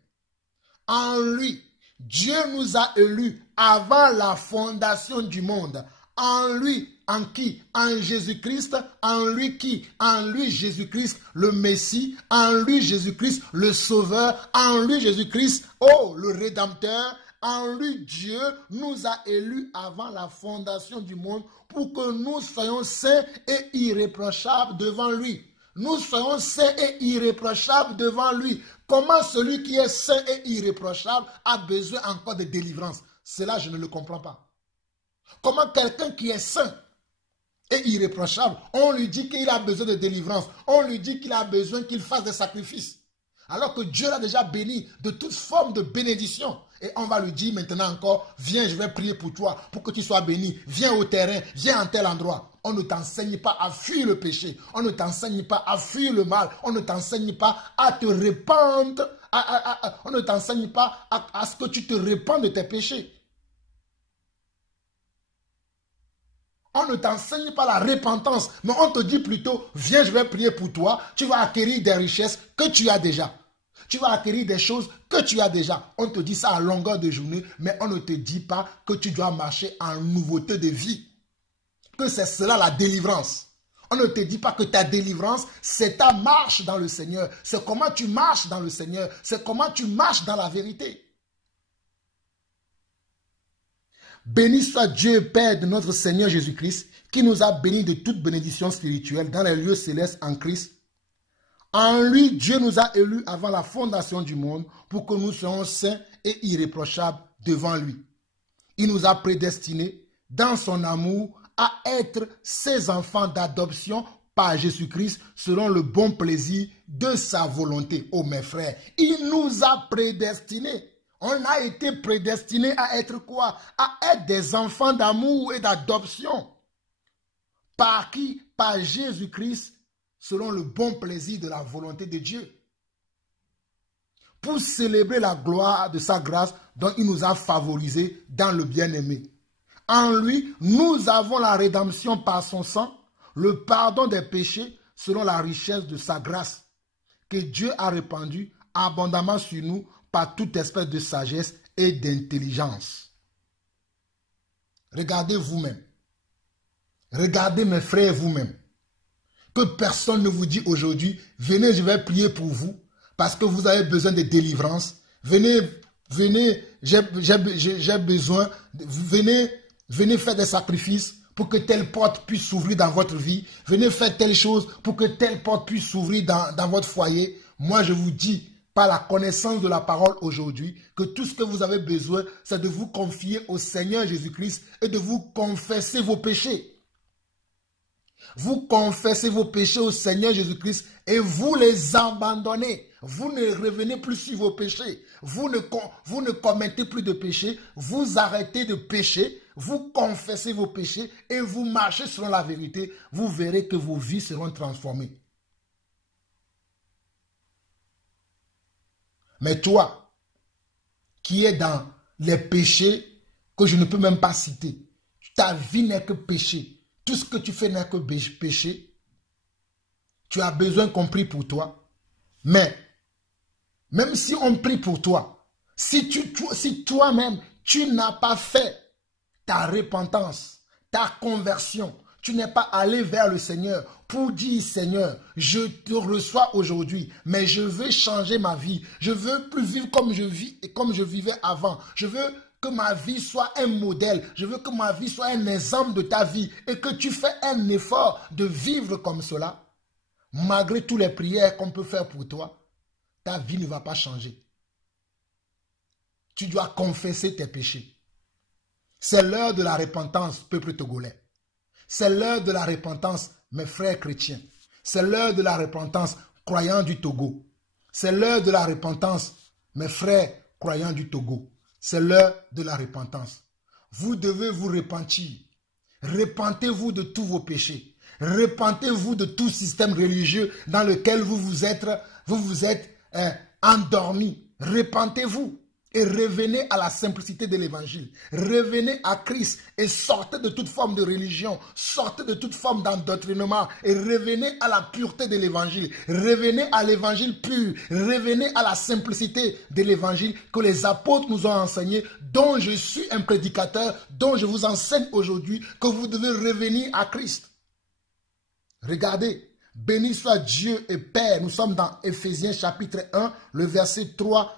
En lui, Dieu nous a élus avant la fondation du monde. En lui, en qui? En Jésus-Christ. En lui qui? En lui Jésus-Christ, le Messie. En lui Jésus-Christ, le Sauveur. En lui Jésus-Christ, oh, le Rédempteur. En lui, Dieu nous a élus avant la fondation du monde pour que nous soyons saints et irréprochables devant lui. Nous soyons saints et irréprochables devant lui. Comment celui qui est saint et irréprochable a besoin encore de délivrance? Cela, je ne le comprends pas. Comment quelqu'un qui est saint et irréprochable, on lui dit qu'il a besoin de délivrance, on lui dit qu'il a besoin qu'il fasse des sacrifices, alors que Dieu l'a déjà béni de toute forme de bénédiction. Et on va lui dire maintenant encore, viens, je vais prier pour toi, pour que tu sois béni. Viens au terrain, viens en tel endroit. On ne t'enseigne pas à fuir le péché. On ne t'enseigne pas à fuir le mal. On ne t'enseigne pas à te répandre. On ne t'enseigne pas à ce que tu te répands de tes péchés. On ne t'enseigne pas la repentance, mais on te dit plutôt, viens, je vais prier pour toi, tu vas acquérir des richesses que tu as déjà. Tu vas acquérir des choses que tu as déjà. On te dit ça à longueur de journée, mais on ne te dit pas que tu dois marcher en nouveauté de vie. Que c'est cela la délivrance. On ne te dit pas que ta délivrance, c'est ta marche dans le Seigneur. C'est comment tu marches dans le Seigneur. C'est comment tu marches dans la vérité. Béni soit Dieu Père de notre Seigneur Jésus-Christ, qui nous a bénis de toute bénédiction spirituelle dans les lieux célestes en Christ. En lui, Dieu nous a élus avant la fondation du monde pour que nous soyons saints et irréprochables devant lui. Il nous a prédestinés dans son amour à être ses enfants d'adoption par Jésus-Christ selon le bon plaisir de sa volonté. Oh mes frères, il nous a prédestinés. On a été prédestinés à être quoi? À être des enfants d'amour et d'adoption. Par qui? Par Jésus-Christ, selon le bon plaisir de la volonté de Dieu. Pour célébrer la gloire de sa grâce dont il nous a favorisés dans le bien-aimé. En lui, nous avons la rédemption par son sang, le pardon des péchés selon la richesse de sa grâce, que Dieu a répandue abondamment sur nous par toute espèce de sagesse et d'intelligence. Regardez vous-même. Regardez mes frères vous-même. Que personne ne vous dit aujourd'hui, venez, je vais prier pour vous, parce que vous avez besoin de délivrance. Venez, j'ai besoin, venez faire des sacrifices pour que telle porte puisse s'ouvrir dans votre vie. Venez faire telle chose pour que telle porte puisse s'ouvrir dans votre foyer. Moi, je vous dis, par la connaissance de la parole aujourd'hui, que tout ce que vous avez besoin, c'est de vous confier au Seigneur Jésus-Christ et de vous confesser vos péchés. Vous confessez vos péchés au Seigneur Jésus-Christ et vous les abandonnez. Vous ne revenez plus sur vos péchés. Vous ne commettez plus de péchés. Vous arrêtez de pécher. Vous confessez vos péchés et vous marchez selon la vérité. Vous verrez que vos vies seront transformées. Mais toi, qui es dans les péchés que je ne peux même pas citer, ta vie n'est que péché. Tout ce que tu fais n'est que péché. Tu as besoin qu'on prie pour toi. Mais, même si on prie pour toi, si toi-même, tu n'as pas fait ta repentance, ta conversion, tu n'es pas allé vers le Seigneur pour dire, Seigneur, je te reçois aujourd'hui, mais je veux changer ma vie. Je veux plus vivre comme je vis et comme je vivais avant. Je veux que ma vie soit un modèle. Je veux que ma vie soit un exemple de ta vie et que tu fais un effort de vivre comme cela. Malgré toutes les prières qu'on peut faire pour toi, ta vie ne va pas changer. Tu dois confesser tes péchés. C'est l'heure de la repentance, peuple togolais. C'est l'heure de la repentance, mes frères chrétiens. C'est l'heure de la repentance, croyants du Togo. C'est l'heure de la repentance, mes frères croyants du Togo. C'est l'heure de la repentance. Vous devez vous repentir. Repentez-vous de tous vos péchés. Repentez-vous de tout système religieux dans lequel vous vous êtes endormis. Repentez-vous. et revenez à la simplicité de l'évangile. Revenez à Christ et sortez de toute forme de religion, sortez de toute forme d'endoctrinement et revenez à la pureté de l'évangile. Revenez à l'évangile pur, revenez à la simplicité de l'évangile que les apôtres nous ont enseigné, dont je suis un prédicateur, dont je vous enseigne aujourd'hui que vous devez revenir à Christ. Regardez, béni soit Dieu et Père. Nous sommes dans Éphésiens chapitre 1, le verset 3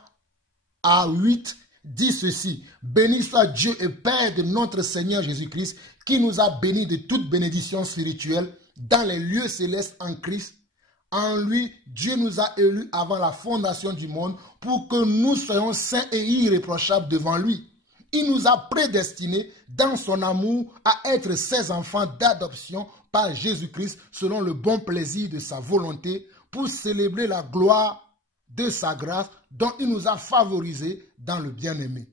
à 8 dit ceci. Béni soit Dieu et Père de notre Seigneur Jésus-Christ, qui nous a bénis de toute bénédiction spirituelle dans les lieux célestes en Christ. En lui, Dieu nous a élus avant la fondation du monde pour que nous soyons saints et irréprochables devant lui. Il nous a prédestinés dans son amour à être ses enfants d'adoption par Jésus-Christ selon le bon plaisir de sa volonté pour célébrer la gloire de sa grâce dont il nous a favorisés dans le bien-aimé.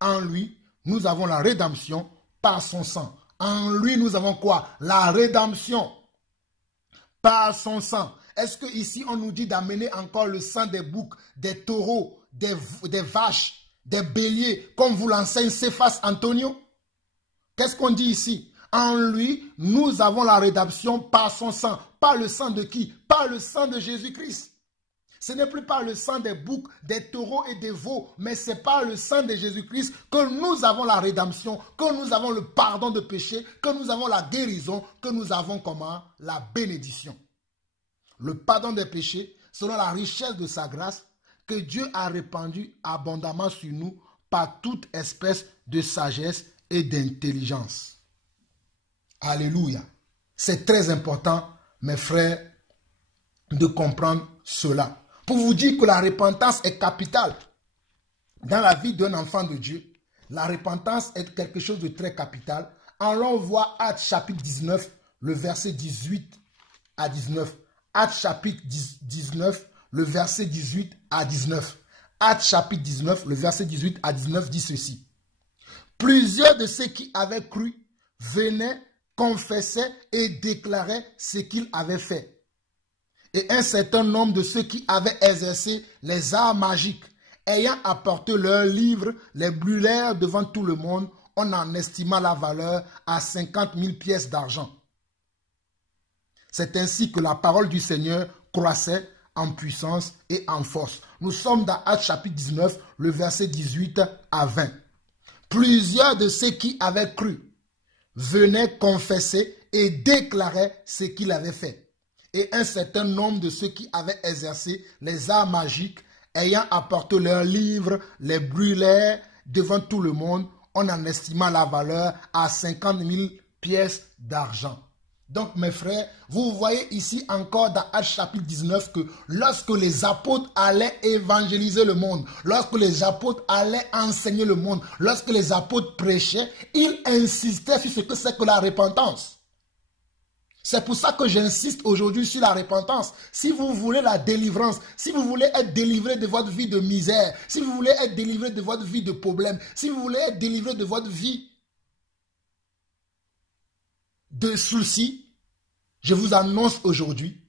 En lui, nous avons la rédemption par son sang. En lui, nous avons quoi? La rédemption par son sang. Est-ce qu'ici, on nous dit d'amener encore le sang des boucs, des taureaux, des vaches, des béliers, comme vous l'enseigne Cephas Antonio? Qu'est-ce qu'on dit ici? En lui, nous avons la rédemption par son sang. Par le sang de qui? Par le sang de Jésus-Christ. Ce n'est plus par le sang des boucs, des taureaux et des veaux, mais c'est par le sang de Jésus-Christ que nous avons la rédemption, que nous avons le pardon de péché, que nous avons la guérison, que nous avons comment? La bénédiction. Le pardon des péchés, selon la richesse de sa grâce, que Dieu a répandu abondamment sur nous par toute espèce de sagesse et d'intelligence. Alléluia. C'est très important, mes frères, de comprendre cela. Pour vous dire que la repentance est capitale dans la vie d'un enfant de Dieu. La repentance est quelque chose de très capital. Allons voir Actes chapitre 19, le verset 18 à 19. Actes chapitre 19, le verset 18 à 19. Actes chapitre 19, le verset 18 à 19 dit ceci. Plusieurs de ceux qui avaient cru venaient, confessaient et déclaraient ce qu'ils avaient fait. Et un certain nombre de ceux qui avaient exercé les arts magiques, ayant apporté leurs livres, les brûlèrent devant tout le monde, on en estima la valeur à 50 000 pièces d'argent. C'est ainsi que la parole du Seigneur croissait en puissance et en force. Nous sommes dans Actes chapitre 19, le verset 18 à 20. Plusieurs de ceux qui avaient cru venaient confesser et déclaraient ce qu'ils avaient fait. Et un certain nombre de ceux qui avaient exercé les arts magiques, ayant apporté leurs livres, les brûlèrent devant tout le monde, on en estima la valeur à 50 000 pièces d'argent. Donc mes frères, vous voyez ici encore dans Actes chapitre 19 que lorsque les apôtres allaient évangéliser le monde, lorsque les apôtres allaient enseigner le monde, lorsque les apôtres prêchaient, ils insistaient sur ce que c'est que la repentance. C'est pour ça que j'insiste aujourd'hui sur la repentance. Si vous voulez la délivrance, si vous voulez être délivré de votre vie de misère, si vous voulez être délivré de votre vie de problème, si vous voulez être délivré de votre vie de soucis, je vous annonce aujourd'hui,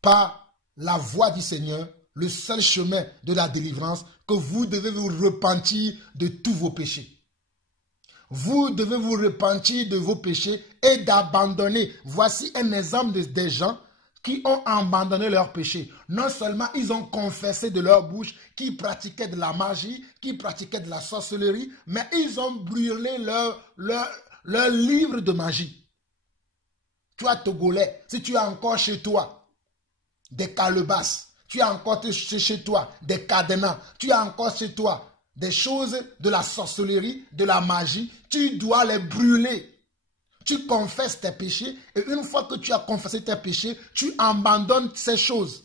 par la voix du Seigneur, le seul chemin de la délivrance, que vous devez vous repentir de tous vos péchés. Vous devez vous repentir de vos péchés et d'abandonner. Voici un exemple des gens qui ont abandonné leurs péchés. Non seulement ils ont confessé de leur bouche qu'ils pratiquaient de la magie, qu'ils pratiquaient de la sorcellerie, mais ils ont brûlé leur livre de magie. Toi, Togolais, si tu as encore chez toi des calebasses, tu as encore chez toi des cadenas, tu as encore chez toi des choses de la sorcellerie, de la magie, tu dois les brûler. Tu confesses tes péchés et une fois que tu as confessé tes péchés, tu abandonnes ces choses.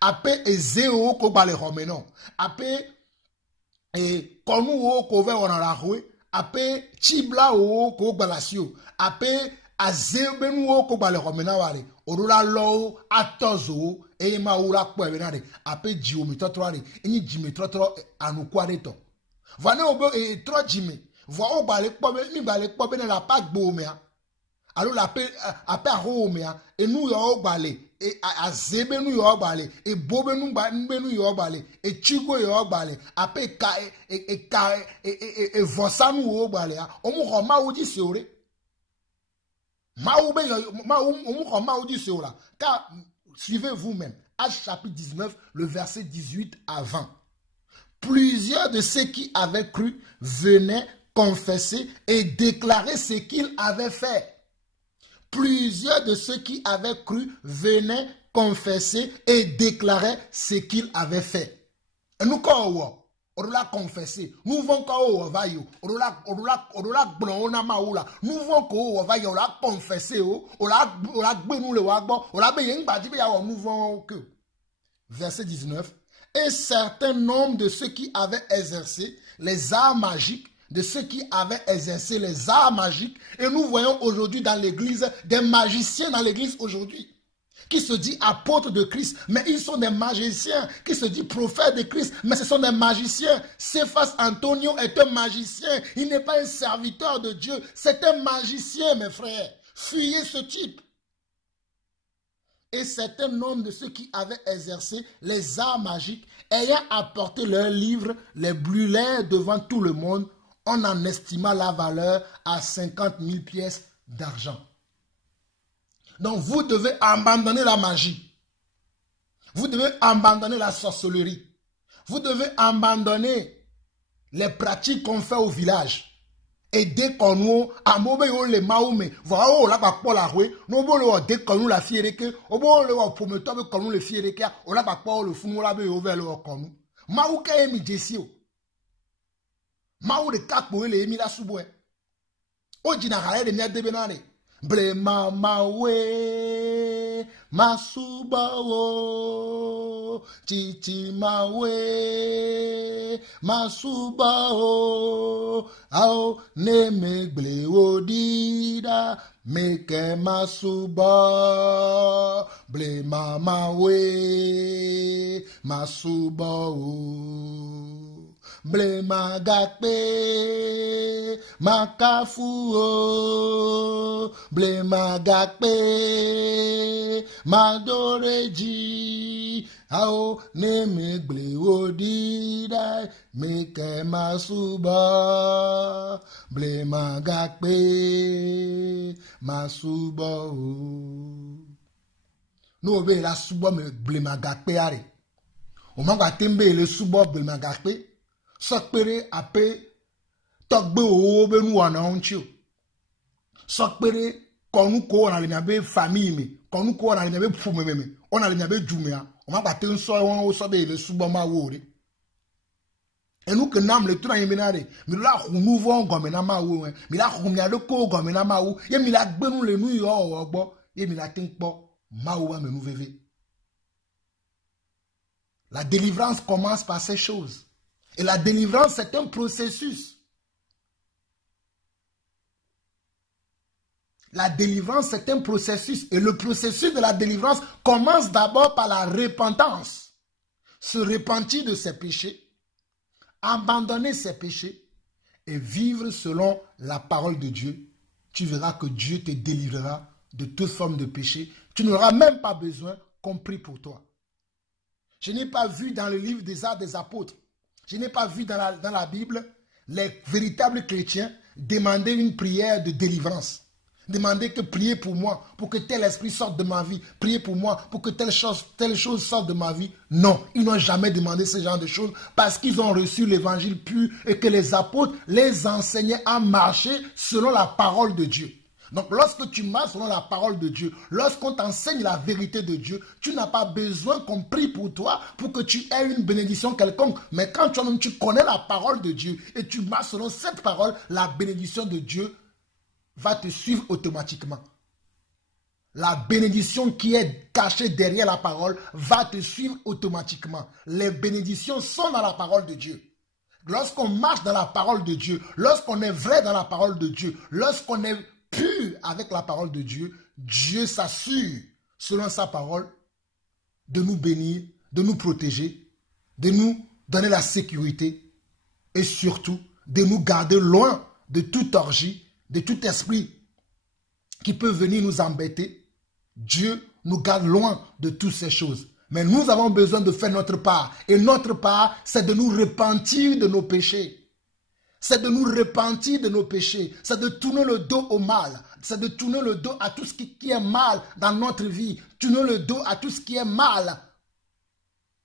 Ape ezeo ko bale homeno ape konu o ko ve onara hoe ape chibla o ko balasio ape azebenu o ko bale homena ware orura lo atozo e ma ura po ebenare ape jiomi totrare eni jimi trotro anukware to vane obo e tro jimi vo o bale po be ni bale po be na pa gbo me alors la paix à Rome et nous yo balé et à zebe nous yo balé et bobe nous yo balé et chigo yo balé après et vossa nous yo balé on mo ma odi seore ma odi seora car suivez vous-même Actes chapitre 19 le verset 18 à 20. Plusieurs de ceux qui avaient cru venaient confesser et déclarer ce qu'ils avaient fait. Plusieurs de ceux qui avaient cru venaient confesser et déclarer ce qu'ils avaient fait. Et nous, quand on l'a confessé, nous vont quand on va y on l'a nous vont quand on va y on l'a confessé, on l'a nous le wagbo, on l'a bien bâti, nous vont que. Verset 19. Et certain nombre de ceux qui avaient exercé les arts magiques, de ceux qui avaient exercé les arts magiques, et nous voyons aujourd'hui dans l'église des magiciens dans l'église aujourd'hui, qui se disent apôtres de Christ, mais ils sont des magiciens, qui se disent prophètes de Christ, mais ce sont des magiciens. Cephas Antonio est un magicien, il n'est pas un serviteur de Dieu, c'est un magicien, mes frères. Fuyez ce type. Et certains nombre de ceux qui avaient exercé les arts magiques, ayant apporté leurs livres, les brûlèrent devant tout le monde, on en estima la valeur à 50 000 pièces d'argent. Donc vous devez abandonner la magie. Vous devez abandonner la sorcellerie. Vous devez abandonner les pratiques qu'on fait au village. Et dès qu'on nous a mobile les maoume, voilà là pas pour la rue, nous voulons dès qu'on nous la fière que, au bon le prometteur qu'on nous le fière que, on a pas pour le fou là be ouvert le qu'on nous. Maou ka emi jesio. Maou de quatre pour les emi la souboué. O dina rale de nya de benane. Ble mama we masubawo titi mawe masubawo ao neme ble odida meke masuba ble mama we masubawo ble magakpe makafuo ble magakpe madoreji ao neme ble odida meke masuba ble magakpe masuba no be la suba me ble magakpe are o manga tembe le suba ble magakpe sokpere ape togbe o be nu wana onchio sokpere konu ko na le nyabe famille mi konu ko na le nyabe fume me ona le nyabe jumia o ma ba te nso won o so be le subo ma wore enu ke nam le tuna yeminare mi la khunu vo ngome na ma wo mi la khunu ya le ko ngome na ma wo ye mi la gbenu le nu yo ogbo ye mi la tinpo ma wo me nu veve. La délivrance commence par ces choses. Et la délivrance, c'est un processus. La délivrance, c'est un processus. Et le processus de la délivrance commence d'abord par la repentance. Se repentir de ses péchés, abandonner ses péchés et vivre selon la parole de Dieu. Tu verras que Dieu te délivrera de toute forme de péché. Tu n'auras même pas besoin qu'on prie pour toi. Je n'ai pas vu dans le livre des Actes des Apôtres, je n'ai pas vu dans la Bible les véritables chrétiens demander une prière de délivrance. Demander que priez pour moi, pour que tel esprit sorte de ma vie. Priez pour moi, pour que telle chose sorte de ma vie. Non, ils n'ont jamais demandé ce genre de choses parce qu'ils ont reçu l'évangile pur et que les apôtres les enseignaient à marcher selon la parole de Dieu. Donc, lorsque tu marches selon la parole de Dieu, lorsqu'on t'enseigne la vérité de Dieu, tu n'as pas besoin qu'on prie pour toi pour que tu aies une bénédiction quelconque. Mais quand toi-même tu connais la parole de Dieu et tu marches selon cette parole, la bénédiction de Dieu va te suivre automatiquement. La bénédiction qui est cachée derrière la parole va te suivre automatiquement. Les bénédictions sont dans la parole de Dieu. Lorsqu'on marche dans la parole de Dieu, lorsqu'on est vrai dans la parole de Dieu, lorsqu'on est pur avec la parole de Dieu, Dieu s'assure, selon sa parole, de nous bénir, de nous protéger, de nous donner la sécurité et surtout de nous garder loin de toute orgie, de tout esprit qui peut venir nous embêter, Dieu nous garde loin de toutes ces choses. Mais nous avons besoin de faire notre part. Et notre part, c'est de nous repentir de nos péchés. C'est de nous repentir de nos péchés. C'est de tourner le dos au mal. C'est de tourner le dos à tout ce qui est mal dans notre vie. Tourner le dos à tout ce qui est mal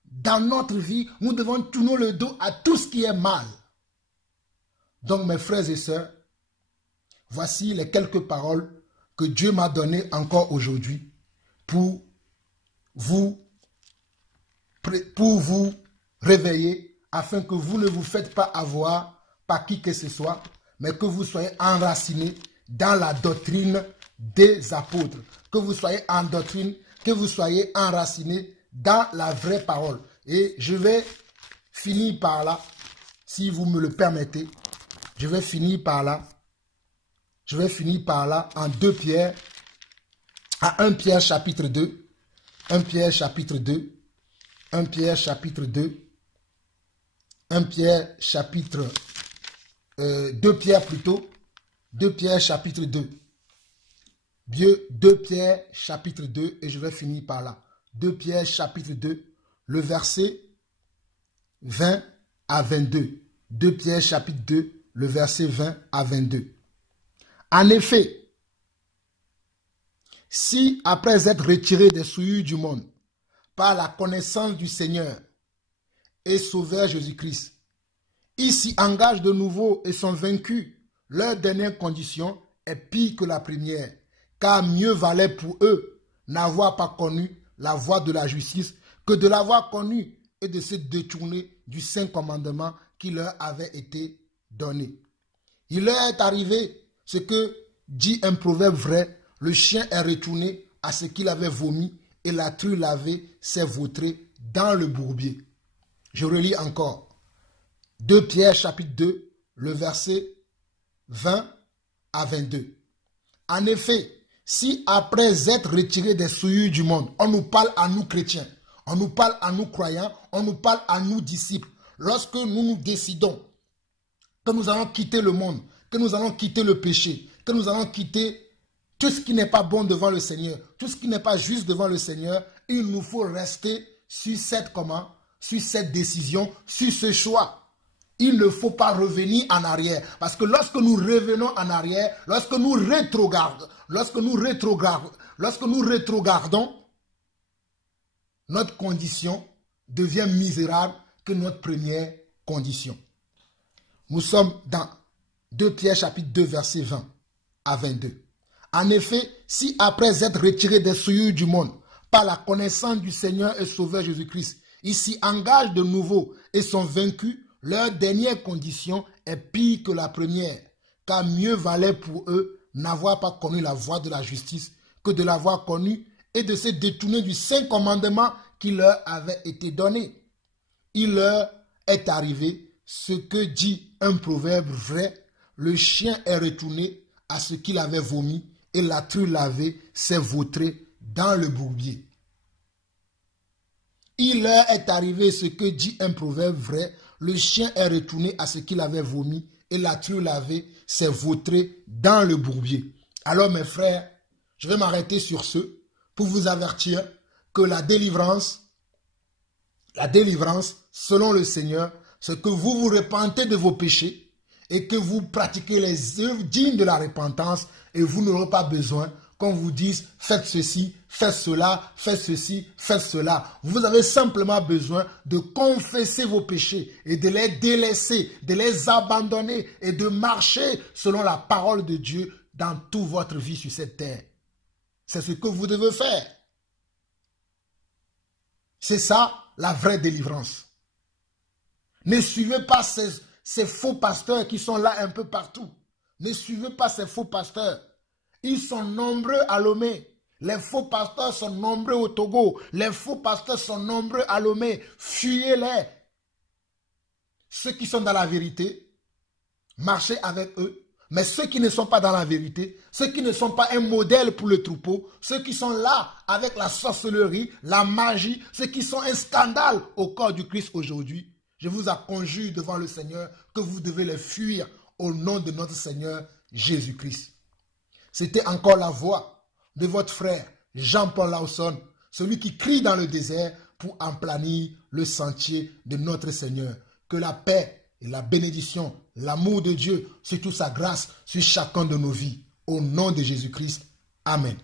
dans notre vie. Nous devons tourner le dos à tout ce qui est mal. Donc mes frères et sœurs, voici les quelques paroles que Dieu m'a données encore aujourd'hui pour vous réveiller afin que vous ne vous faites pas avoir par qui que ce soit, mais que vous soyez enracinés dans la doctrine des apôtres, que vous soyez en doctrine, que vous soyez enracinés dans la vraie parole. Et je vais finir par là, si vous me le permettez. Je vais finir par là en 2 Pierre, à 1 Pierre chapitre 2, 1 Pierre chapitre 2, 1 Pierre chapitre 2, 1 Pierre chapitre 2 Pierre plutôt, 2 Pierre chapitre 2. 2 Pierre chapitre 2 et je vais finir par là. 2 Pierre chapitre 2, le verset 20 à 22. 2 Pierre chapitre 2, le verset 20 à 22. En effet, si après être retirés des souillures du monde, par la connaissance du Seigneur et Sauveur Jésus-Christ, ils s'y engagent de nouveau et sont vaincus, leur dernière condition est pire que la première, car mieux valait pour eux n'avoir pas connu la voie de la justice que de l'avoir connue et de se détourner du saint commandement qui leur avait été donné. Il leur est arrivé ce que dit un proverbe vrai, le chien est retourné à ce qu'il avait vomi et la true lavée s'est vautrée dans le bourbier. Je relis encore. 2 Pierre chapitre 2, le verset 20 à 22. En effet, si après être retirés des souillures du monde, on nous parle à nous chrétiens, on nous parle à nous croyants, on nous parle à nous disciples, lorsque nous nous décidons que nous allons quitter le monde, que nous allons quitter le péché, que nous allons quitter tout ce qui n'est pas bon devant le Seigneur, tout ce qui n'est pas juste devant le Seigneur, il nous faut rester sur cette décision, sur ce choix. Il ne faut pas revenir en arrière. Parce que lorsque nous revenons en arrière, lorsque nous rétrogradons, notre condition devient misérable que notre première condition. Nous sommes dans 2 Pierre chapitre 2 verset 20 à 22. En effet, si après être retirés des souillures du monde, par la connaissance du Seigneur et Sauveur Jésus-Christ, ils s'y engagent de nouveau et sont vaincus, leur dernière condition est pire que la première, car mieux valait pour eux n'avoir pas connu la voie de la justice que de l'avoir connue et de se détourner du saint commandement qui leur avait été donné. Il leur est arrivé ce que dit un proverbe vrai, le chien est retourné à ce qu'il avait vomi et la true lavée s'est vautrée dans le bourbier. Il leur est arrivé ce que dit un proverbe vrai, le chien est retourné à ce qu'il avait vomi et la true lavée s'est vautrée dans le bourbier. Alors mes frères, je vais m'arrêter sur ce pour vous avertir que la délivrance selon le Seigneur, c'est que vous vous repentez de vos péchés et que vous pratiquez les œuvres dignes de la repentance et vous n'aurez pas besoin qu'on vous dise faites ceci, faites cela, faites ceci, faites cela. Vous avez simplement besoin de confesser vos péchés et de les délaisser, de les abandonner et de marcher selon la parole de Dieu dans toute votre vie sur cette terre. C'est ce que vous devez faire. C'est ça la vraie délivrance. Ne suivez pas ces faux pasteurs qui sont là un peu partout. Ne suivez pas ces faux pasteurs. Ils sont nombreux à Lomé. Les faux pasteurs sont nombreux au Togo. Les faux pasteurs sont nombreux à Lomé. Fuyez-les. Ceux qui sont dans la vérité, marchez avec eux. Mais ceux qui ne sont pas dans la vérité, ceux qui ne sont pas un modèle pour le troupeau, ceux qui sont là avec la sorcellerie, la magie, ceux qui sont un scandale au corps du Christ aujourd'hui, je vous conjure devant le Seigneur que vous devez les fuir au nom de notre Seigneur Jésus-Christ. C'était encore la voix de votre frère Jean-Paul Lawson, celui qui crie dans le désert pour emplanir le sentier de notre Seigneur. Que la paix et la bénédiction, l'amour de Dieu, surtout sa grâce, sur chacun de nos vies. Au nom de Jésus-Christ. Amen.